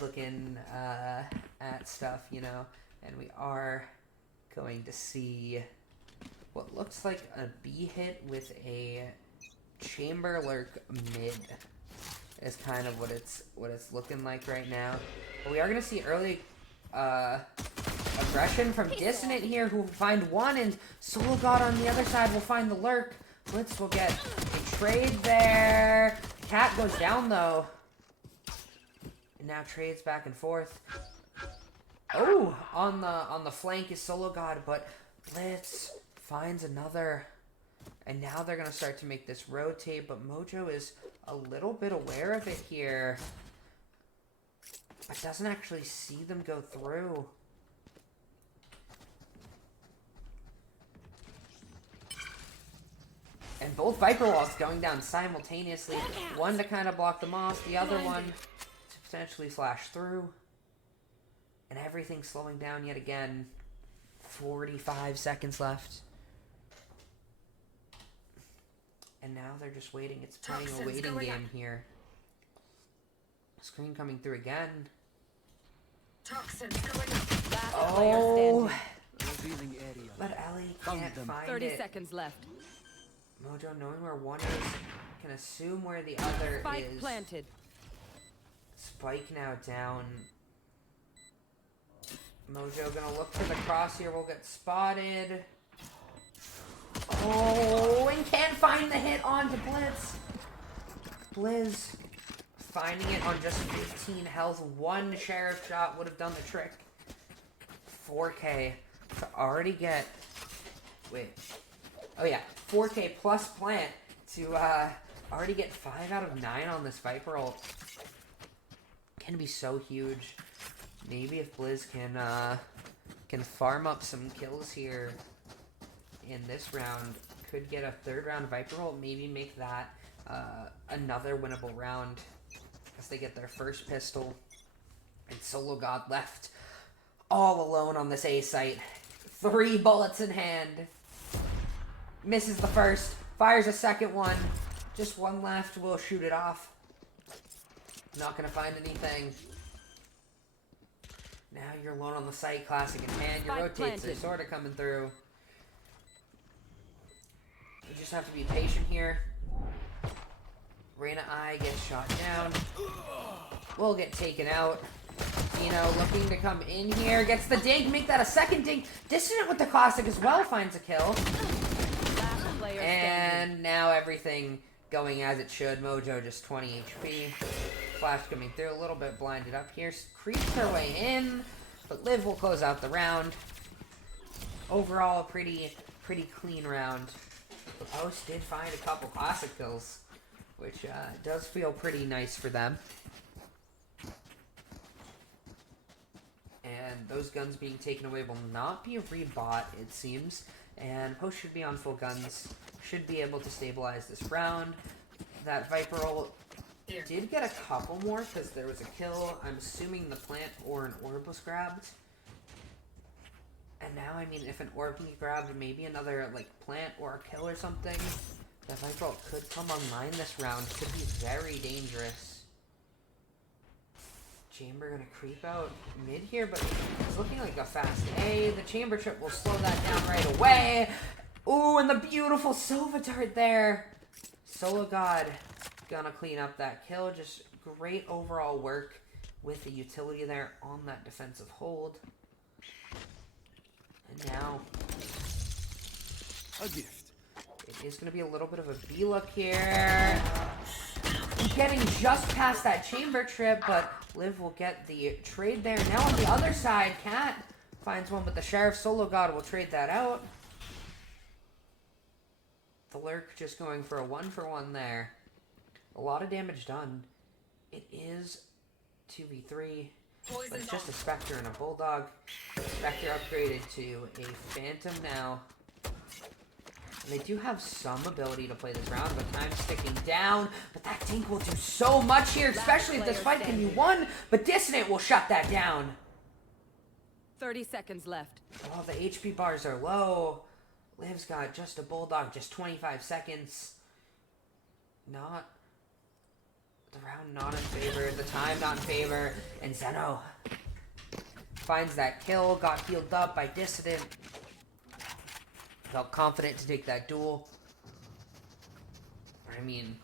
looking at stuff, you know. And we are going to see what looks like a B hit with a chamber lurk mid. Is kind of what it's looking like right now. But we are gonna see early aggression from Dissident here, who will find one, and sologod on the other side will find the lurk. Blitz will get a trade there. Cat goes down though. And now trades back and forth. Oh, on the flank is sologod, but Blitz finds another. And now they're going to start to make this rotate, but Mojo is a little bit aware of it here. But doesn't actually see them go through. And both Viper Walls going down simultaneously. One to kind of block them off, the other one to potentially flash through. And everything's slowing down yet again. 45 seconds left. And now they're just waiting. It's playing a waiting game here. Screen coming through again. Toxins going up. Oh! Revealing area. But Elle can't find 30 it. seconds left. Mojo, knowing where one is, can assume where the other Spike is. planted. Spike now down. Mojo gonna look for the cross here. Will get spotted. Oh, and can't find the hit onto Blitz. Blizz finding it on just 15 health. One sheriff shot would have done the trick. 4K to already get... Wait. Oh yeah, 4K plus plant to already get 5 out of 9 on this Viper ult. Can be so huge. Maybe if Blizz can farm up some kills here in this round, could get a 3rd round Viper ult, maybe make that another winnable round as they get their first pistol. And sologod left all alone on this A site. 3 bullets in hand. Misses the first. Fires a second one. Just one left. We'll shoot it off. Not going to find anything. Now you're alone on the site. Classic in hand. Your rotates are sort of coming through. You just have to be patient here. Reyna I gets shot down. We'll get taken out. Zeno looking to come in here. Gets the dink. Make that a second dink. Dissident with the classic as well. Finds a kill. And now everything going as it should. Mojo just 20 HP. Flash coming through. A little bit blinded up here. Creeps her way in. But Liv will close out the round. Overall, a pretty clean round. The Post did find a couple classic kills, which does feel pretty nice for them. And those guns being taken away will not be rebought, it seems. And Post should be on full guns. Should be able to stabilize this round. That Viper ult did get a couple more because there was a kill. I'm assuming the plant or an orb was grabbed. And now, I mean, if an orb can be grabbed, maybe another, like, plant or a kill or something, that Viper ult could come online this round. Could be very dangerous. Chamber gonna creep out mid here, but it's looking like a fast A. The chamber trip will slow that down right away. Ooh, and the beautiful Sova dart there. sologod gonna clean up that kill. Just great overall work with the utility there on that defensive hold. And now A gift. it is gonna be a little bit of a B-look here. Getting just past that chamber trip, but Liv will get the trade there. Now on the other side, Cat finds one with the Sheriff. sologod will trade that out. The Lurk just going for a 1-for-1 there. A lot of damage done. It is 2v3, but it's just a Spectre and a Bulldog. Spectre upgraded to a Phantom now. And they do have some ability to play this round, but time's ticking down. But that tank will do so much here, especially if this fight can be won. But Dissident will shut that down. 30 seconds left. Oh, the HP bars are low. Liv's got just a Bulldog, just 25 seconds. Not... The round not in favor, the time not in favor. And Zeno finds that kill, got healed up by Dissident. Felt confident to take that duel. I mean,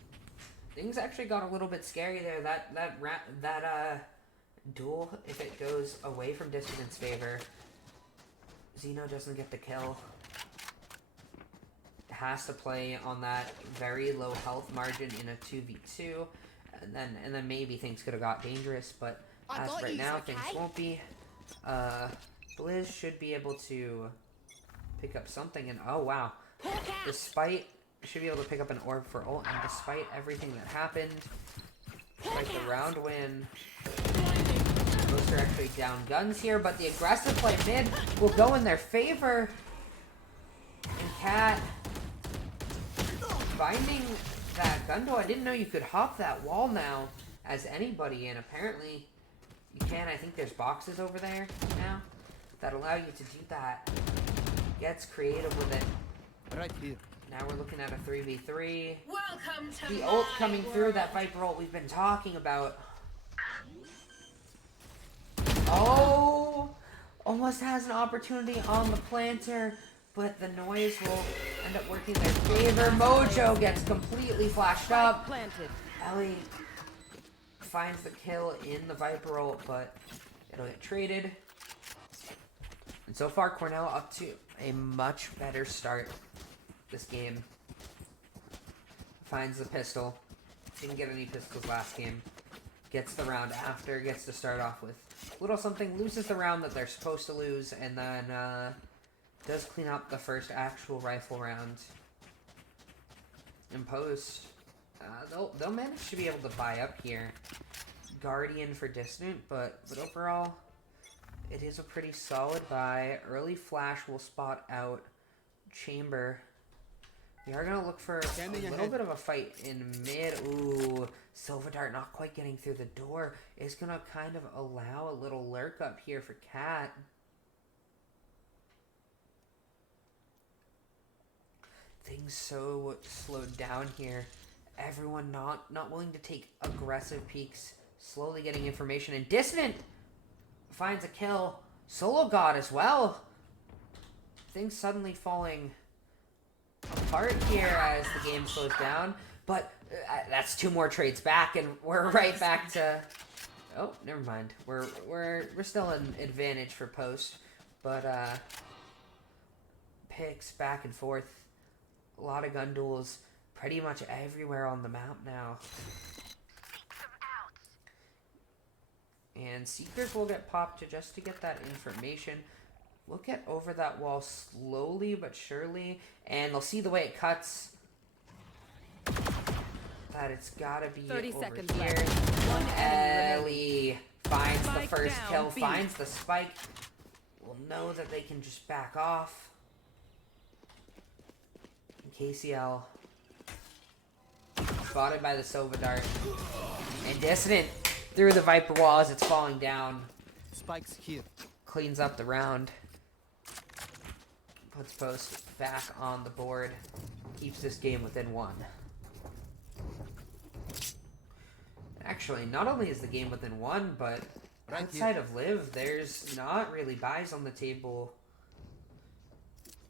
things actually got a little bit scary there. That duel, if it goes away from Dissident's favor, Zeno doesn't get the kill. Has to play on that very low health margin in a 2v2, and then maybe things could have got dangerous. But as of right now, things won't be. Blizz should be able to pick up something, and oh wow, despite should be able to pick up an orb for ult, and despite everything that happened, despite the round win, those are actually down guns here, but the aggressive play mid will go in their favor. And Cat finding that gun duel. I didn't know you could hop that wall now as anybody, and apparently you can. I think there's boxes over there now that allow you to do that. Gets creative with it. Right here. Now we're looking at a 3v3. Welcome to The ult coming through, that Viper ult we've been talking about. Oh! Almost has an opportunity on the planter, but the noise will end up working in their favor. Mojo gets completely flashed up. Planted. Elle finds the kill in the Viper ult, but it'll get traded. And so far, Cornell up to a much better start this game. Finds the pistol. Didn't get any pistols last game. Gets the round after. Gets to start off with a little something. Loses the round that they're supposed to lose. And then does clean up the first actual rifle round. in post. They'll manage to be able to buy up here. Guardian for Dissident, but overall, it is a pretty solid buy. Early flash will spot out Chamber. We are going to look for a little bit of a fight in mid. Ooh, Silver Dart not quite getting through the door. Is going to kind of allow a little lurk up here for Cat. Things so slowed down here. Everyone not willing to take aggressive peeks. Slowly getting information. And Dissident finds a kill. sologod as well. Things suddenly falling apart here as the game slows down. But that's 2 more trades back, and we're right back to... Oh, never mind. We're still an advantage for post, but picks back and forth. A lot of gun duels pretty much everywhere on the map now. And Seekers will get popped just to get that information. We'll get over that wall slowly but surely, and they'll see the way it cuts. That it's gotta be 30 over seconds here. left. One Elle finds the Spike first down, kill, B. finds the spike. We'll know that they can just back off. KCL spotted by the Silver Dart. And Dissident through the Viper wall as it's falling down. Spikes here. Cleans up the round. Puts post back on the board. Keeps this game within 1. Actually, not only is the game within 1, but Right outside of Liv, there's not really buys on the table.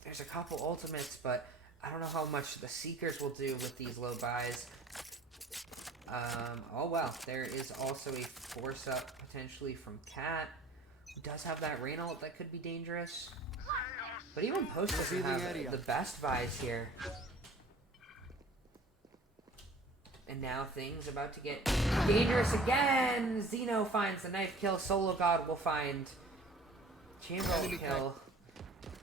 There's a couple ultimates, but I don't know how much the Seekers will do with these low buys. Oh well, there is also a force up potentially from Cat, who does have that rain ult that could be dangerous. But even Post doesn't have the best buys here. And now things about to get dangerous again. Zeno finds the knife kill. sologod will find Chamber will kill.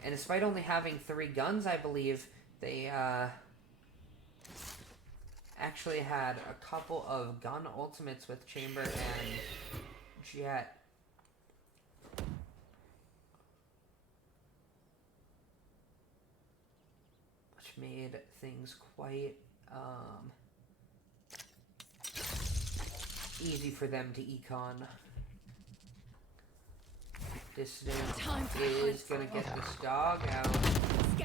And despite only having 3 guns, I believe, they actually had a couple of gun ultimates with Chamber and Jet. Which made things quite easy for them to econ. Dissident is gonna get this dog out.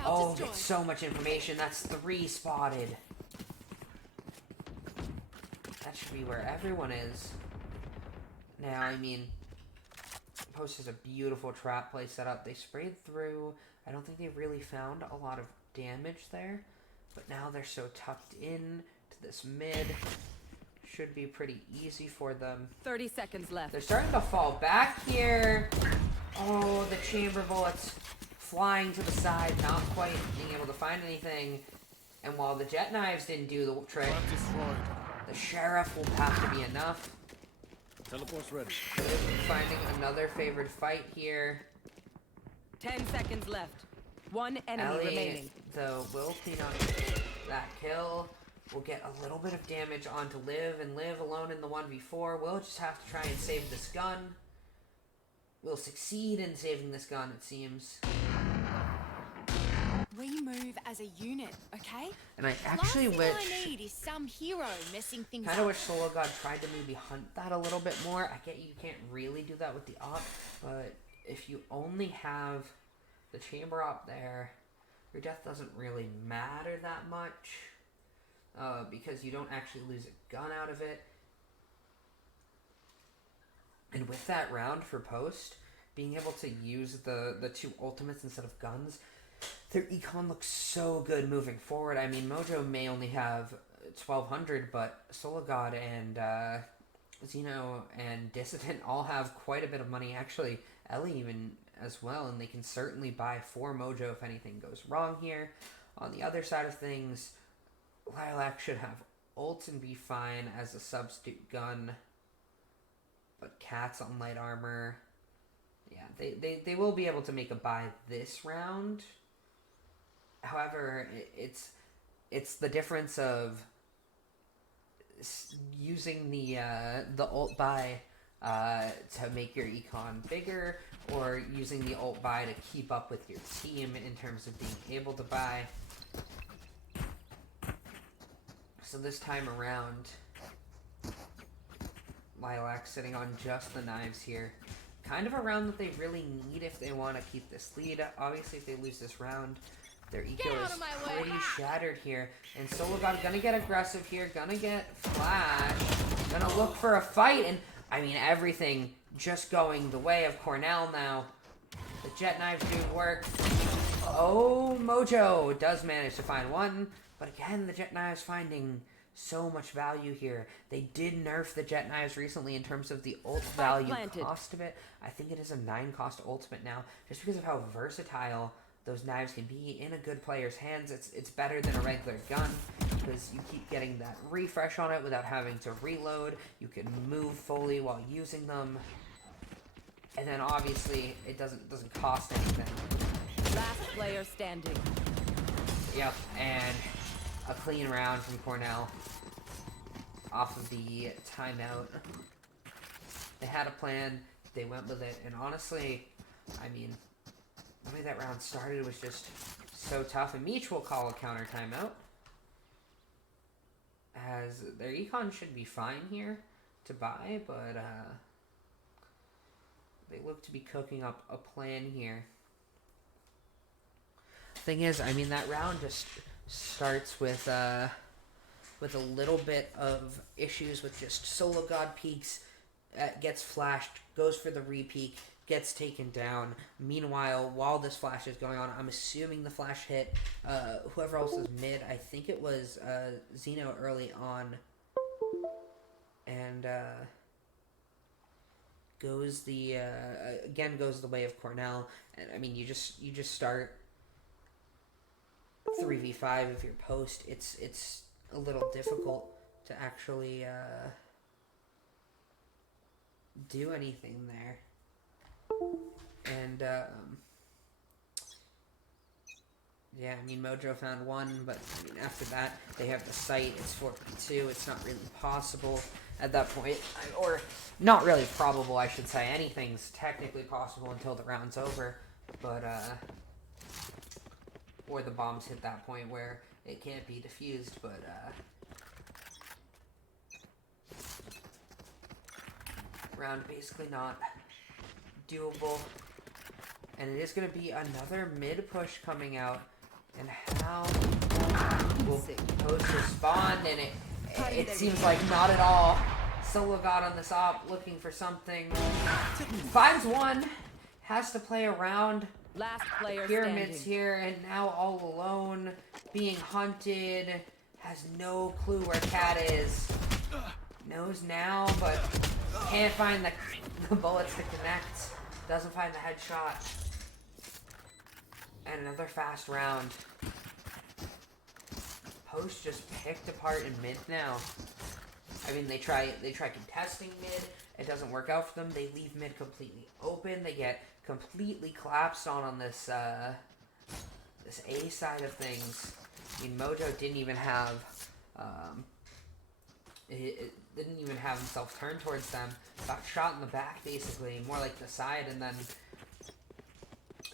Oh, gets so much information. That's 3 spotted. That should be where everyone is. Now, I mean, Post has a beautiful trap play set up. They sprayed through. I don't think they really found a lot of damage there. But now they're so tucked in to this mid. Should be pretty easy for them. 30 seconds left. They're starting to fall back here. Oh, the chamber bullets flying to the side, not quite being able to find anything. And while the jet knives didn't do the trick, the sheriff will have to be enough. Teleport's ready. Finding another favored fight here. 10 seconds left. 1 enemy Elle, remaining. though, will clean up that kill. We'll get a little bit of damage onto Liv, and Liv alone in the 1v4. We'll just have to try and save this gun. We'll succeed in saving this gun, it seems. We move as a unit, okay? And I actually Last wish... thing I need is some hero messing things Kind up. of wish sologod tried to maybe hunt that a little bit more. I get you can't really do that with the op, but if you only have the chamber op there, your death doesn't really matter that much. Because you don't actually lose a gun out of it. And with that round for post, being able to use the 2 ultimates instead of guns, their econ looks so good moving forward. I mean, Mojo may only have 1200, but sologod and Zeno and Dissident all have quite a bit of money. Actually, Elle even as well, and they can certainly buy 4 Mojo if anything goes wrong here. On the other side of things, Lilac should have ults and be fine as a substitute gun. But Cat's on light armor. Yeah, they will be able to make a buy this round. However, it's it's the difference of using the ult buy to make your econ bigger, or using the ult buy to keep up with your team in terms of being able to buy. So this time around, Lilac sitting on just the knives here. Kind of a round that they really need if they want to keep this lead. Obviously, if they lose this round, their eco is pretty shattered here. And sologod gonna get aggressive here, gonna get flash, gonna look for a fight, and I mean everything just going the way of Cornell now. The jet knives do work. Oh, Mojo does manage to find one, but again, the jet knives finding so much value here. They did nerf the jet knives recently in terms of the ult value cost of it. I think it is a 9 cost ultimate now, just because of how versatile those knives can be in a good player's hands. It's better than a regular gun, because you keep getting that refresh on it without having to reload. You can move fully while using them. And then obviously it doesn't cost anything. Last player standing. Yep, and a clean round from Cornell off of the timeout. They had a plan, they went with it, and honestly, I mean, the way that round started was just so tough. And Meech will call a counter timeout, as their econ should be fine here to buy, but they look to be cooking up a plan here. Thing is, I mean, that round just starts with a little bit of issues with just sologod peaks, gets flashed, goes for the re-peak, gets taken down. Meanwhile, while this flash is going on, I'm assuming the flash hit whoever else is mid. I think it was Zeno early on, and goes the again goes the way of Cornell. And I mean, you just start 3v5 if you're post. It's a little difficult to actually do anything there. And yeah, I mean, Mojo found one, but I mean, after that they have the site. It's 4v2. It's not really possible at that point, or not really probable, I should say. Anything's technically possible until the round's over, but or the bombs hit that point where it can't be defused. But round basically not doable, and it is going to be another mid push coming out. And how will Post respond? And it seems like not at all. sologod on this op, looking for something. Finds one, has to play around. Last player Pyramids standing. here, and now all alone, being hunted. Has no clue where Cat is. Knows now, but can't find the bullets to connect. Doesn't find the headshot. And another fast round. Post just picked apart in mid now. I mean, they try contesting mid. It doesn't work out for them. They leave mid completely open. They get completely collapsed on this this A side of things. I mean, Mojo didn't even have it didn't even have himself turn towards them. Got shot in the back, basically, more like the side, and then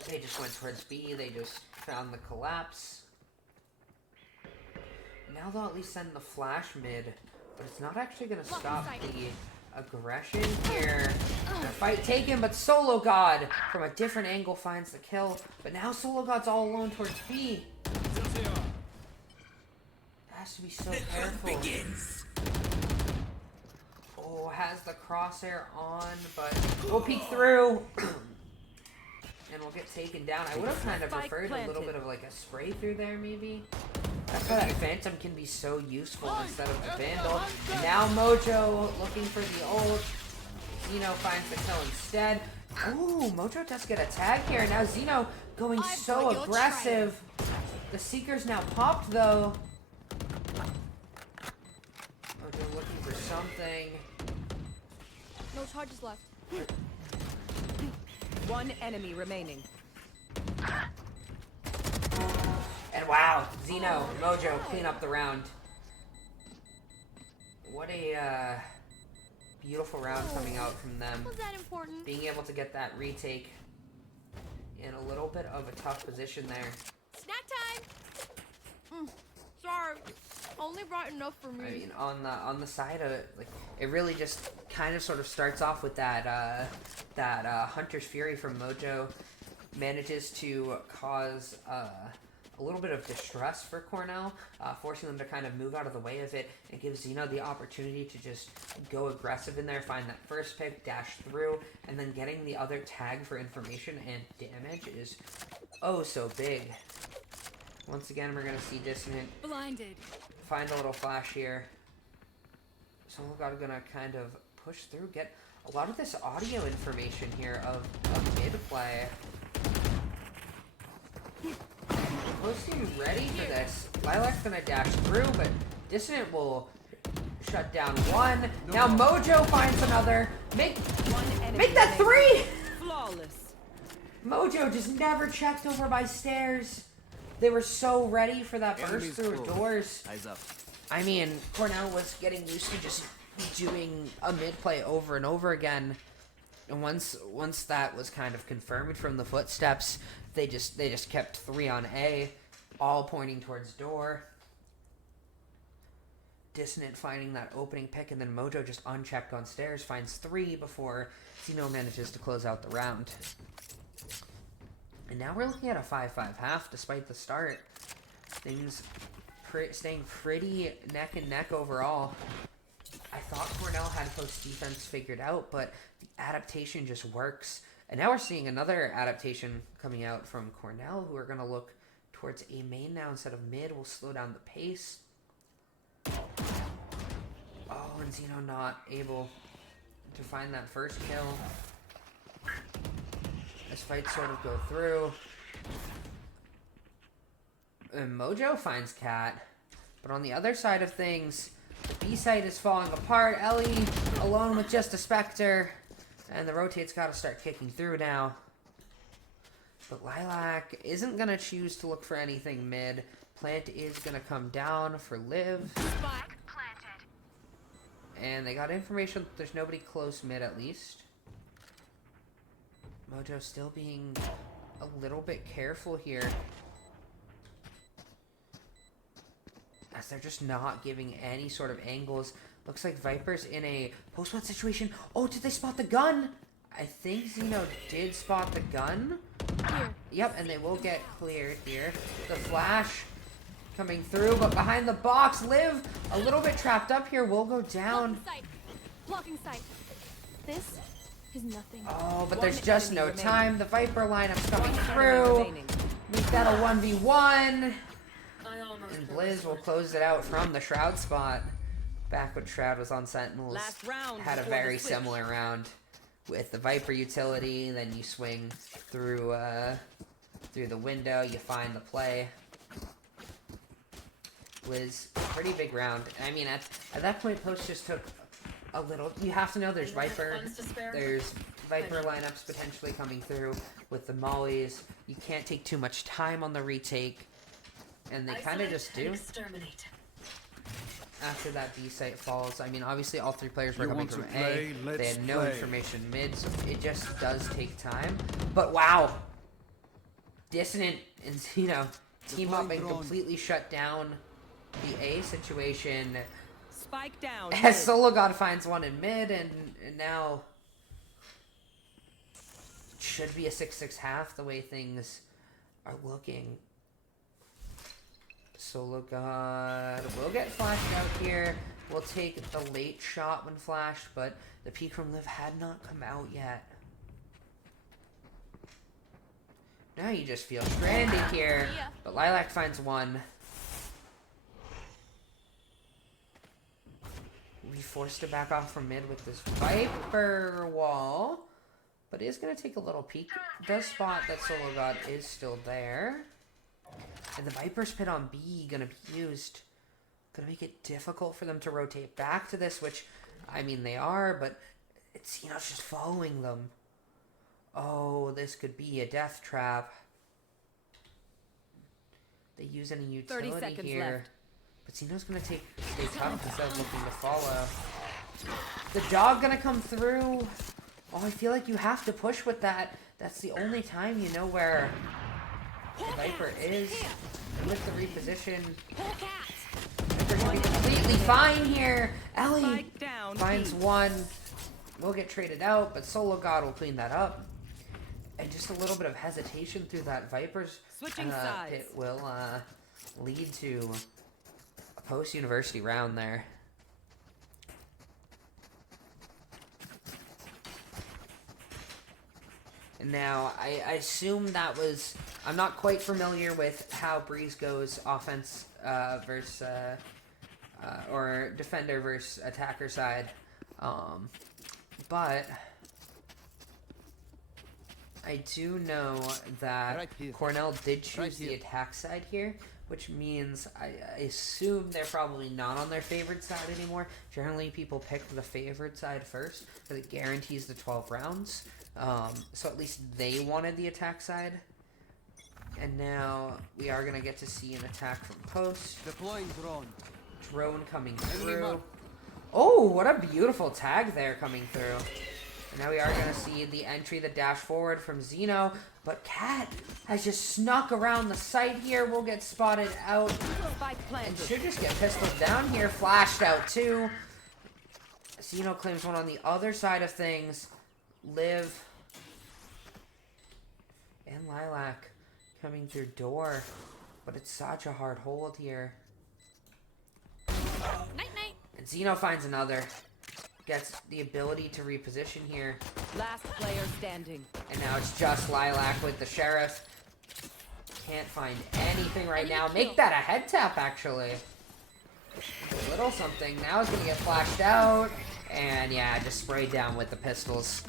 they just went towards B. They just found the collapse. Now they'll at least send the flash mid, but it's not actually going to stop the aggression here. The fight taken, but sologod from a different angle finds the kill. But now sologod's all alone towards B. Has to be so careful. Oh, has the crosshair on, but we'll peek through. And we'll get taken down. I would have kind of preferred a little bit of like a spray through there, maybe. That's why that Phantom can be so useful instead of the Vandal. And now Mojo looking for the ult. Zeno finds the kill instead. Ooh, Mojo does get a tag here. Now Zeno going so aggressive. The Seeker's now popped though. Mojo looking for something. No charges left. One enemy remaining. And And wow, Zeno, Mojo clean up the round. What a beautiful round coming out from them. Was that important? Being able to get that retake in a little bit of a tough position there. Snack time. Sorry, only brought enough for me. I mean, on the side of it, like it really just kind of sort of starts off with that Hunter's Fury from Mojo, manages to cause a little bit of distress for Cornell, forcing them to kind of move out of the way of it, and gives Zeno the opportunity to just go aggressive in there, find that first pick, dash through, and then getting the other tag for information and damage is oh so big. Once again, we're going to see Dissident Blinded. find a little flash here. Sologod gonna kind of push through, get a lot of this audio information here of mid-play. Posting ready for this. Lilac's gonna dash through, but Dissident will shut down one. Now Mojo finds another. Make that three! Flawless. Mojo just never checked over by stairs. They were so ready for that burst Enemies through close. doors. Eyes up. I mean, Cornell was getting used to just doing a mid-play over and over again. And once that was kind of confirmed from the footsteps, they just kept 3 on A, all pointing towards door. Dissident finding that opening pick, and then Mojo just unchecked on stairs finds 3 before Zeno manages to close out the round. And now we're looking at a 5-5 half despite the start. Things staying pretty neck and neck overall. I thought Cornell had post defense figured out, but the adaptation just works. And now we're seeing another adaptation coming out from Cornell, who are going to look towards A main now instead of mid. Will slow down the pace. Oh, and Zeno not able to find that first kill. As fights sort of go through. And Mojo finds Cat. But on the other side of things, the B site is falling apart. Elle alone with just a Spectre. And the rotate's got to start kicking through now. But Lilac isn't going to choose to look for anything mid. Plant is going to come down for Liv. Spike planted. And they got information that there's nobody close mid at least. Mojo still being a little bit careful here. As they're just not giving any sort of angles. Looks like Viper's in a post-one situation. Oh, did they spot the gun? I think Zeno did spot the gun. Here. Yep, and they will get cleared here. The flash coming through, but behind the box, Liv a little bit trapped up here. Will go down. Blocking sight. Blocking sight. This is nothing. Oh, but One there's just no enemy time. The Viper lineup's coming One enemy through. remaining. Make that a 1v1. And Blizz will close it out from the Shroud spot. Back when Shroud was on Sentinels. Last round Had a before the very switch. similar round with the Viper utility. Then you swing through the window. You find the play. Blizz, pretty big round. I mean, at that point, Post just took a little. You have to know there's Viper. There's Viper lineups potentially coming through with the mollies. You can't take too much time on the retake. And they kind of just do. After that B site falls, I mean, obviously all 3 players were You coming want from to play? A. They Let's had no play. information mid, so it just does take time. But wow, Dissident and Zeno team up and point drawn. completely shut down the A situation. Spike down. As sologod finds one in mid, and now it should be a 6-6 half the way things are looking. sologod will get flashed out here. We'll take the late shot when flashed, but the peek from Liv had not come out yet. Now you just feel stranded here, but Lilac finds one. We forced to back off from mid with this Viper wall, but is going to take a little peek. Does spot that sologod is still there. And the Viper's pit on B going to be used. Going to make it difficult for them to rotate back to this, which, I mean, they are, but it's, you know, it's just following them. Oh, this could be a death trap. they use any 30 utility seconds here. left. But Zeno's gonna stay tough instead of looking to follow. The dog gonna come through. Oh, I feel like you have to push with that. That's the only time you know where the Viper is. And with the reposition, Viper's gonna be completely fine here. Elle Spike down. finds B. one. We'll get traded out, but sologod will clean that up. And just a little bit of hesitation through that Viper's Switching sides. it will lead to a post-university round there. And now, I assume that was... I'm not quite familiar with how Breeze goes offense versus... or defender versus attacker side. But... I do know that Right here. Cornell did choose Right the here. attack side here, which means I assume they're probably not on their favorite side anymore. Generally, people pick the favorite side first, because it guarantees the 12 rounds. So at least they wanted the attack side. And now we are going to get to see an attack from post. Deploying drone. Drone coming Enemy through. mark. Oh, what a beautiful tag there coming through. And now we are going to see the entry, the dash forward from Zeno. But Cat has just snuck around the site here. Will get spotted out. Spike And planted. should just get pistoled down here. Flashed out too. Zeno claims one on the other side of things. Liv. And Lilac coming through door. But it's such a hard hold here. Night night. And Zeno finds another. Gets the ability to reposition here. Last player standing. And now it's just Lilac with the Sheriff. Can't find anything right now. Make that a head tap, actually. A little something. Now it's going to get flashed out. And yeah, just sprayed down with the pistols.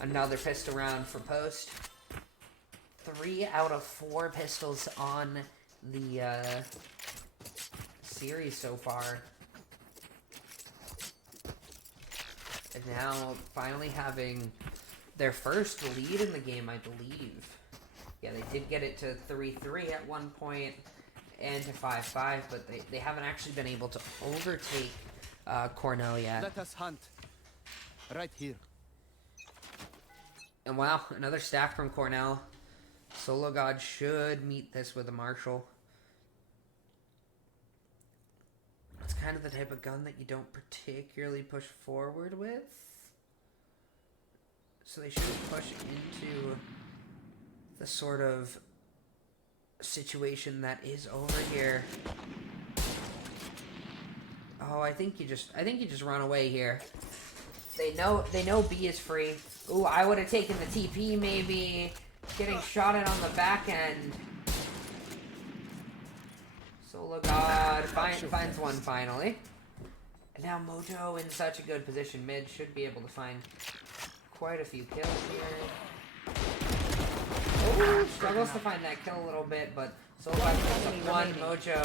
Another pistol round for post. 3 out of 4 pistols on the series so far. And now finally having their first lead in the game, I believe. Yeah, they did get it to 3-3 at one point and to 5-5, but they haven't actually been able to overtake Cornell yet. Let us hunt. Right here. And wow, another stack from Cornell. sologod should meet this with a Marshall. It's kind of the type of gun that you don't particularly push forward with. So they should push into the sort of situation that is over here. Oh, I think you just run away here. They know B is free. Ooh, I would have taken the TP maybe. Getting shot at on the back end. sologod finds one finally. And now Mojo in such a good position mid should be able to find quite a few kills here. Oh, struggles to find that kill a little bit, but sologod picks up 1. Mojo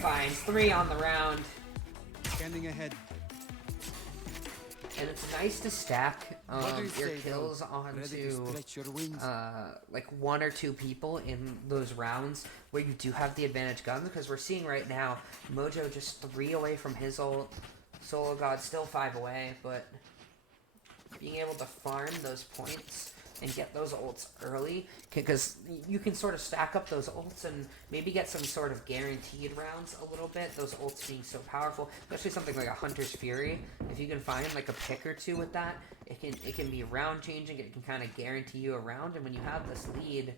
finds 3 on the round. Scanning ahead. And it's nice to stack What do you your say, kills though? Ready to onto stretch your wings? like 1 or 2 people in those rounds where you do have the advantage guns, because we're seeing right now Mojo just 3 away from his ult, sologod still 5 away, but being able to farm those points and get those ults early, because you can sort of stack up those ults and maybe get some sort of guaranteed rounds a little bit, those ults being so powerful, especially something like a Hunter's Fury. If you can find like a pick or 2 with that, it can be round changing, it can kind of guarantee you a round, and when you have this lead,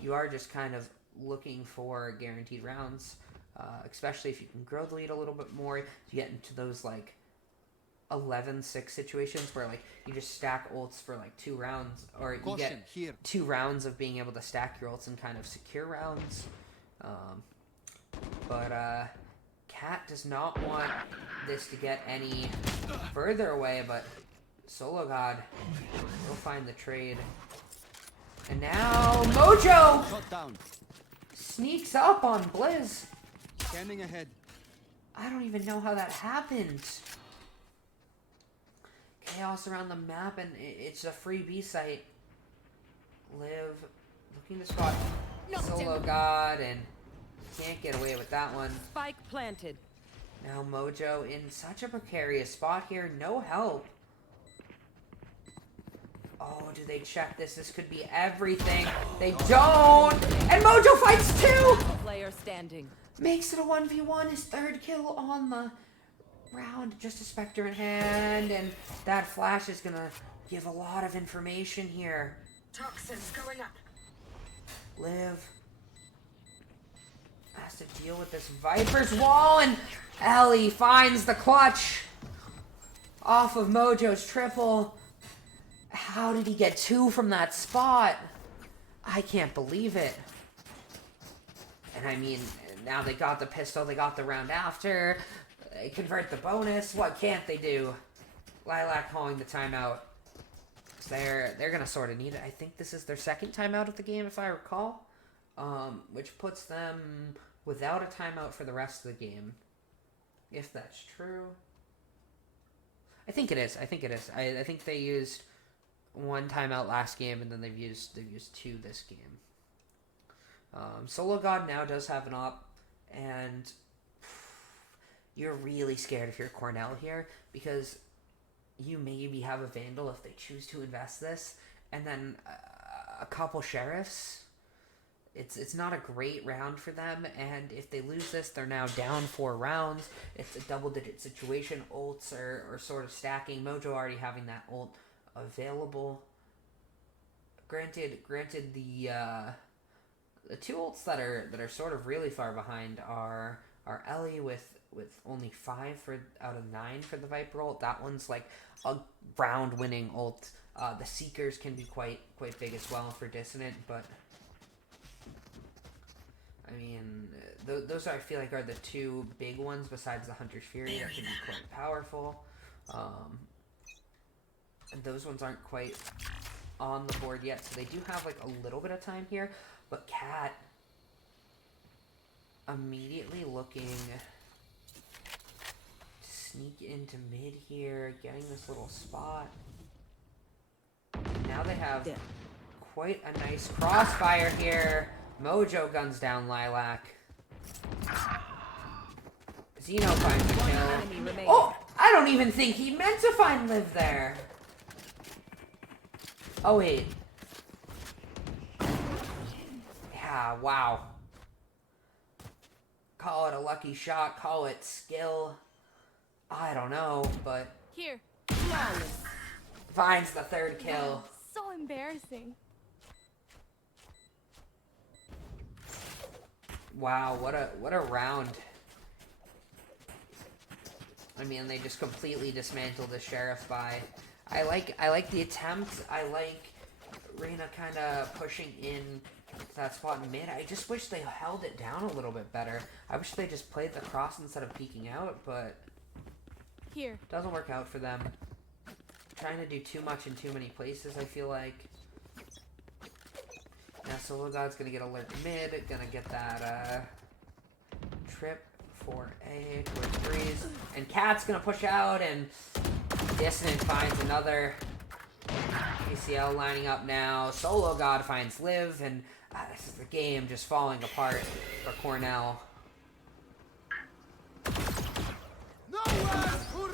you are just kind of looking for guaranteed rounds, especially if you can grow the lead a little bit more, you get into those like 11-6 situations where like you just stack ults for like 2 rounds, or you Caution, get here. 2 rounds of being able to stack your ults and kind of secure rounds. But Cat does not want this to get any further away, but sologod will find the trade. And now Mojo Shot down. sneaks up on Blizz. Scanning ahead. I don't even know how that happened. Chaos around the map, and it's a free B site. Liv looking to spot sologod, and can't get away with that one. Spike planted. Now Mojo in such a precarious spot here. No help. Oh, do they check this? This could be everything. They don't! And Mojo fights two! Player standing. Makes it a 1v1. His third kill on the round. Just a Spectre in hand. And that flash is gonna give a lot of information here. Toxins going up. Liv has to deal with this Viper's wall, and Elle finds the clutch off of Mojo's triple. How did he get two from that spot? I can't believe it. And I mean, now they got the pistol, they got the round after. They convert the bonus. What can't they do? Lilac calling the timeout. They're gonna sort of need it. I think this is their second timeout of the game, if I recall, which puts them without a timeout for the rest of the game, if that's true. I think it is. I think they used one timeout last game, and then they've used two this game. sologod now does have an op, and you're really scared if you're Cornell here, because you maybe have a Vandal if they choose to invest this, and then a couple Sheriffs. It's not a great round for them, and if they lose this, they're now down 4 rounds. It's a double-digit situation. Ults are sort of stacking. Mojo already having that ult available. Granted, the two ults that are sort of really far behind are Elle with only 5 out of 9 for the Viper ult. That one's like a round-winning ult. The Seekers can be quite big as well for Dissident, but I mean, those I feel like are the two big ones besides the Hunter's Fury that can be quite powerful. And those ones aren't quite on the board yet, so they do have like a little bit of time here. But Cat immediately looking to sneak into mid here, getting this little spot. Now they have quite a nice crossfire here. Mojo guns down Lilac. Zeno finds the kill. Oh! I don't even think he meant to find Liv there. Oh, wait. Yeah, wow. Call it a lucky shot, call it skill. I don't know, but Here. finds the third kill. So embarrassing. Wow, what a round. I mean, they just completely dismantled the Sheriff buy. I like the attempt. I like Reyna kind of pushing in to that spot in mid. I just wish they held it down a little bit better. I wish they just played the cross instead of peeking out, but Here. doesn't work out for them. Trying to do too much in too many places, I feel like. Now sologod's gonna get alert mid, gonna get that trip for A towards Breeze, and Cat's gonna push out, and Dissident finds another. ACL lining up now. sologod finds Liv, and this is the game just falling apart for Cornell.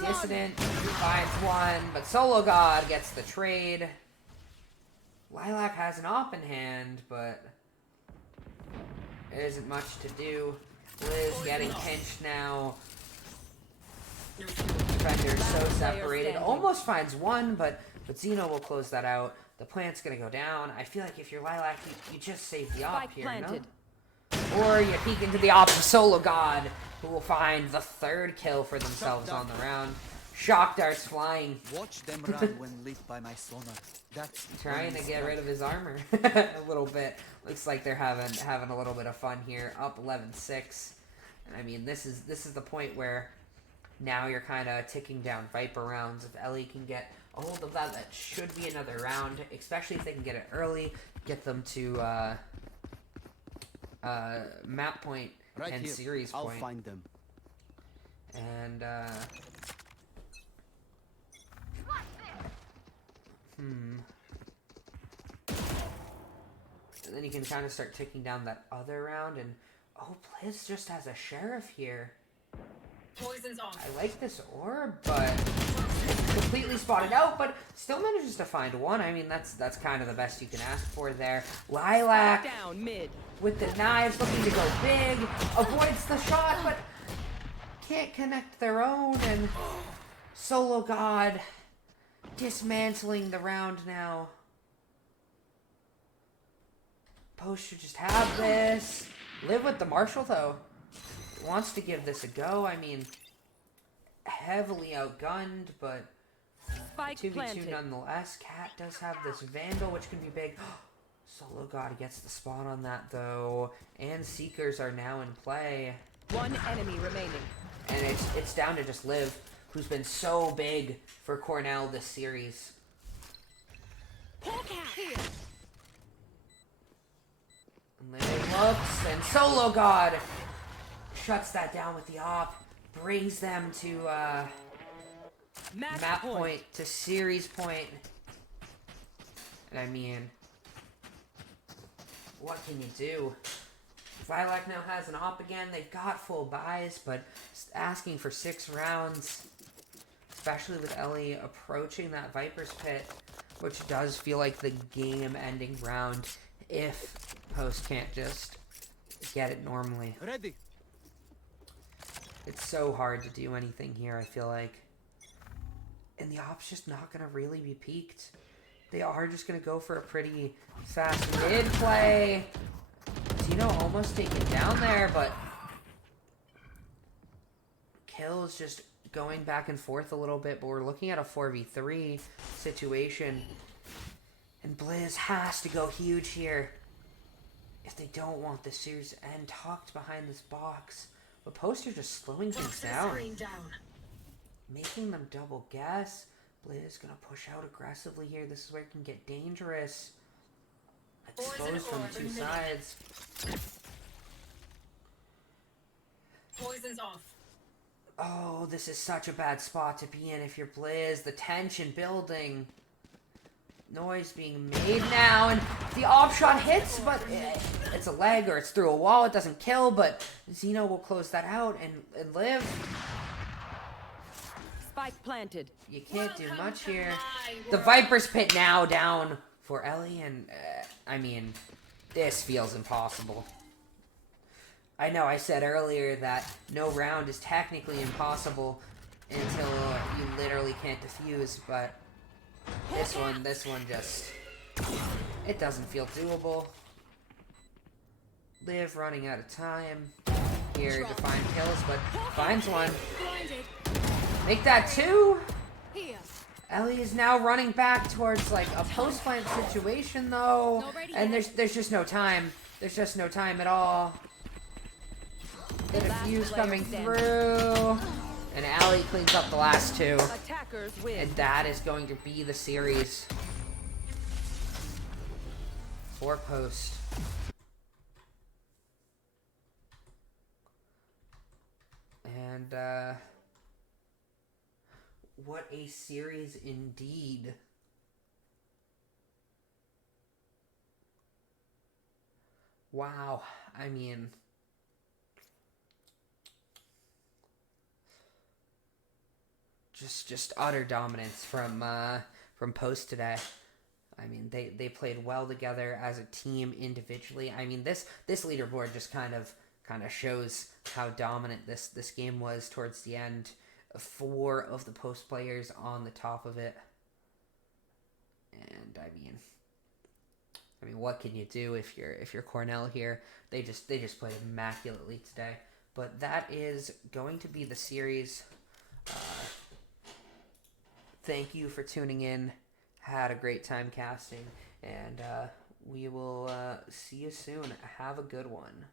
Dissident finds one, but sologod gets the trade. Lilac has an op in hand, but there isn't much to do. Liz getting pinched now. Defender's so separated. Almost finds one, but Zeno will close that out. The plant's gonna go down. I feel like if you're Lilac, you just save the op here, no? Or you peek into the op of sologod, who will find the third kill for themselves on the round. Shock darts flying. Watch them run when lit by my sonar. That's trying to get rid of his armor a little bit. Looks like they're having a little bit of fun here. Up 11-6. And I mean, this is the point where now you're kind of ticking down Viper rounds. If Elle can get a hold of that, that should be another round. Especially if they can get it early, get them to map point right and here. series point. I'll find them. And And then you can kind of start ticking down that other round. And, oh, Blizz just has a sheriff here. Poison's off. I like this orb, but it's completely spotted out, but still manages to find one. I mean, that's kind of the best you can ask for there. Lilac Down mid. with the knives, looking to go big, avoids the shot, but can't connect their own, and sologod dismantling the round now. Post should just have this. Live with the Marshall, though. Wants to give this a go. I mean, heavily outgunned, but Spike 2v2 planted. nonetheless. Cat does have this Vandal, which can be big. sologod gets the spot on that, though. And Seekers are now in play. One enemy remaining. And it's down to just Liv, who's been so big for Cornell this series. And Liv looks, and sologod shuts that down with the op, brings them to map point to series point. And I mean, what can you do? Lilac now has an op again. They've got full buys, but asking for 6 rounds, especially with Elle approaching that Viper's Pit, which does feel like the game-ending round if Post can't just get it normally. Ready. It's so hard to do anything here, I feel like. And the op's just not going to really be peaked. They are just going to go for a pretty fast mid play. Zeno almost taken down there, but Kill is just going back and forth a little bit, but we're looking at a 4v3 situation. And Blizz has to go huge here if they don't want this series to end. Tucked behind this box. But Post are just slowing things down. Making them double guess. Blizz gonna push out aggressively here. This is where it can get dangerous. Exposed from 2 sides. Poison's off. Oh, this is such a bad spot to be in if you're Blizz. The tension building. Noise being made now, and the op shot hits, but it's a leg or it's through a wall. It doesn't kill, but Zeno will close that out and live. Spike planted. You can't do much here. The Viper's Pit now down for Elle, and I mean, this feels impossible. I know I said earlier that no round is technically impossible until you literally can't defuse, but this one just, it doesn't feel doable. Liv running out of time here to find kills, but finds one. Make that 2. Elle is now running back towards like a post plant situation though, and there's just no time. There's just no time at all. The defuse coming through, and Elle cleans up the last 2. Attackers win. And that is going to be the series for Post. And what a series indeed. Wow, I mean, just utter dominance from Post today. I mean, they played well together as a team individually. I mean, this leaderboard just kind of shows how dominant this game was towards the end. 4 of the Post players on the top of it. And I mean, what can you do if you're Cornell here? They just played immaculately today. But that is going to be the series. Thank you for tuning in. Had a great time casting, and we will see you soon. Have a good one.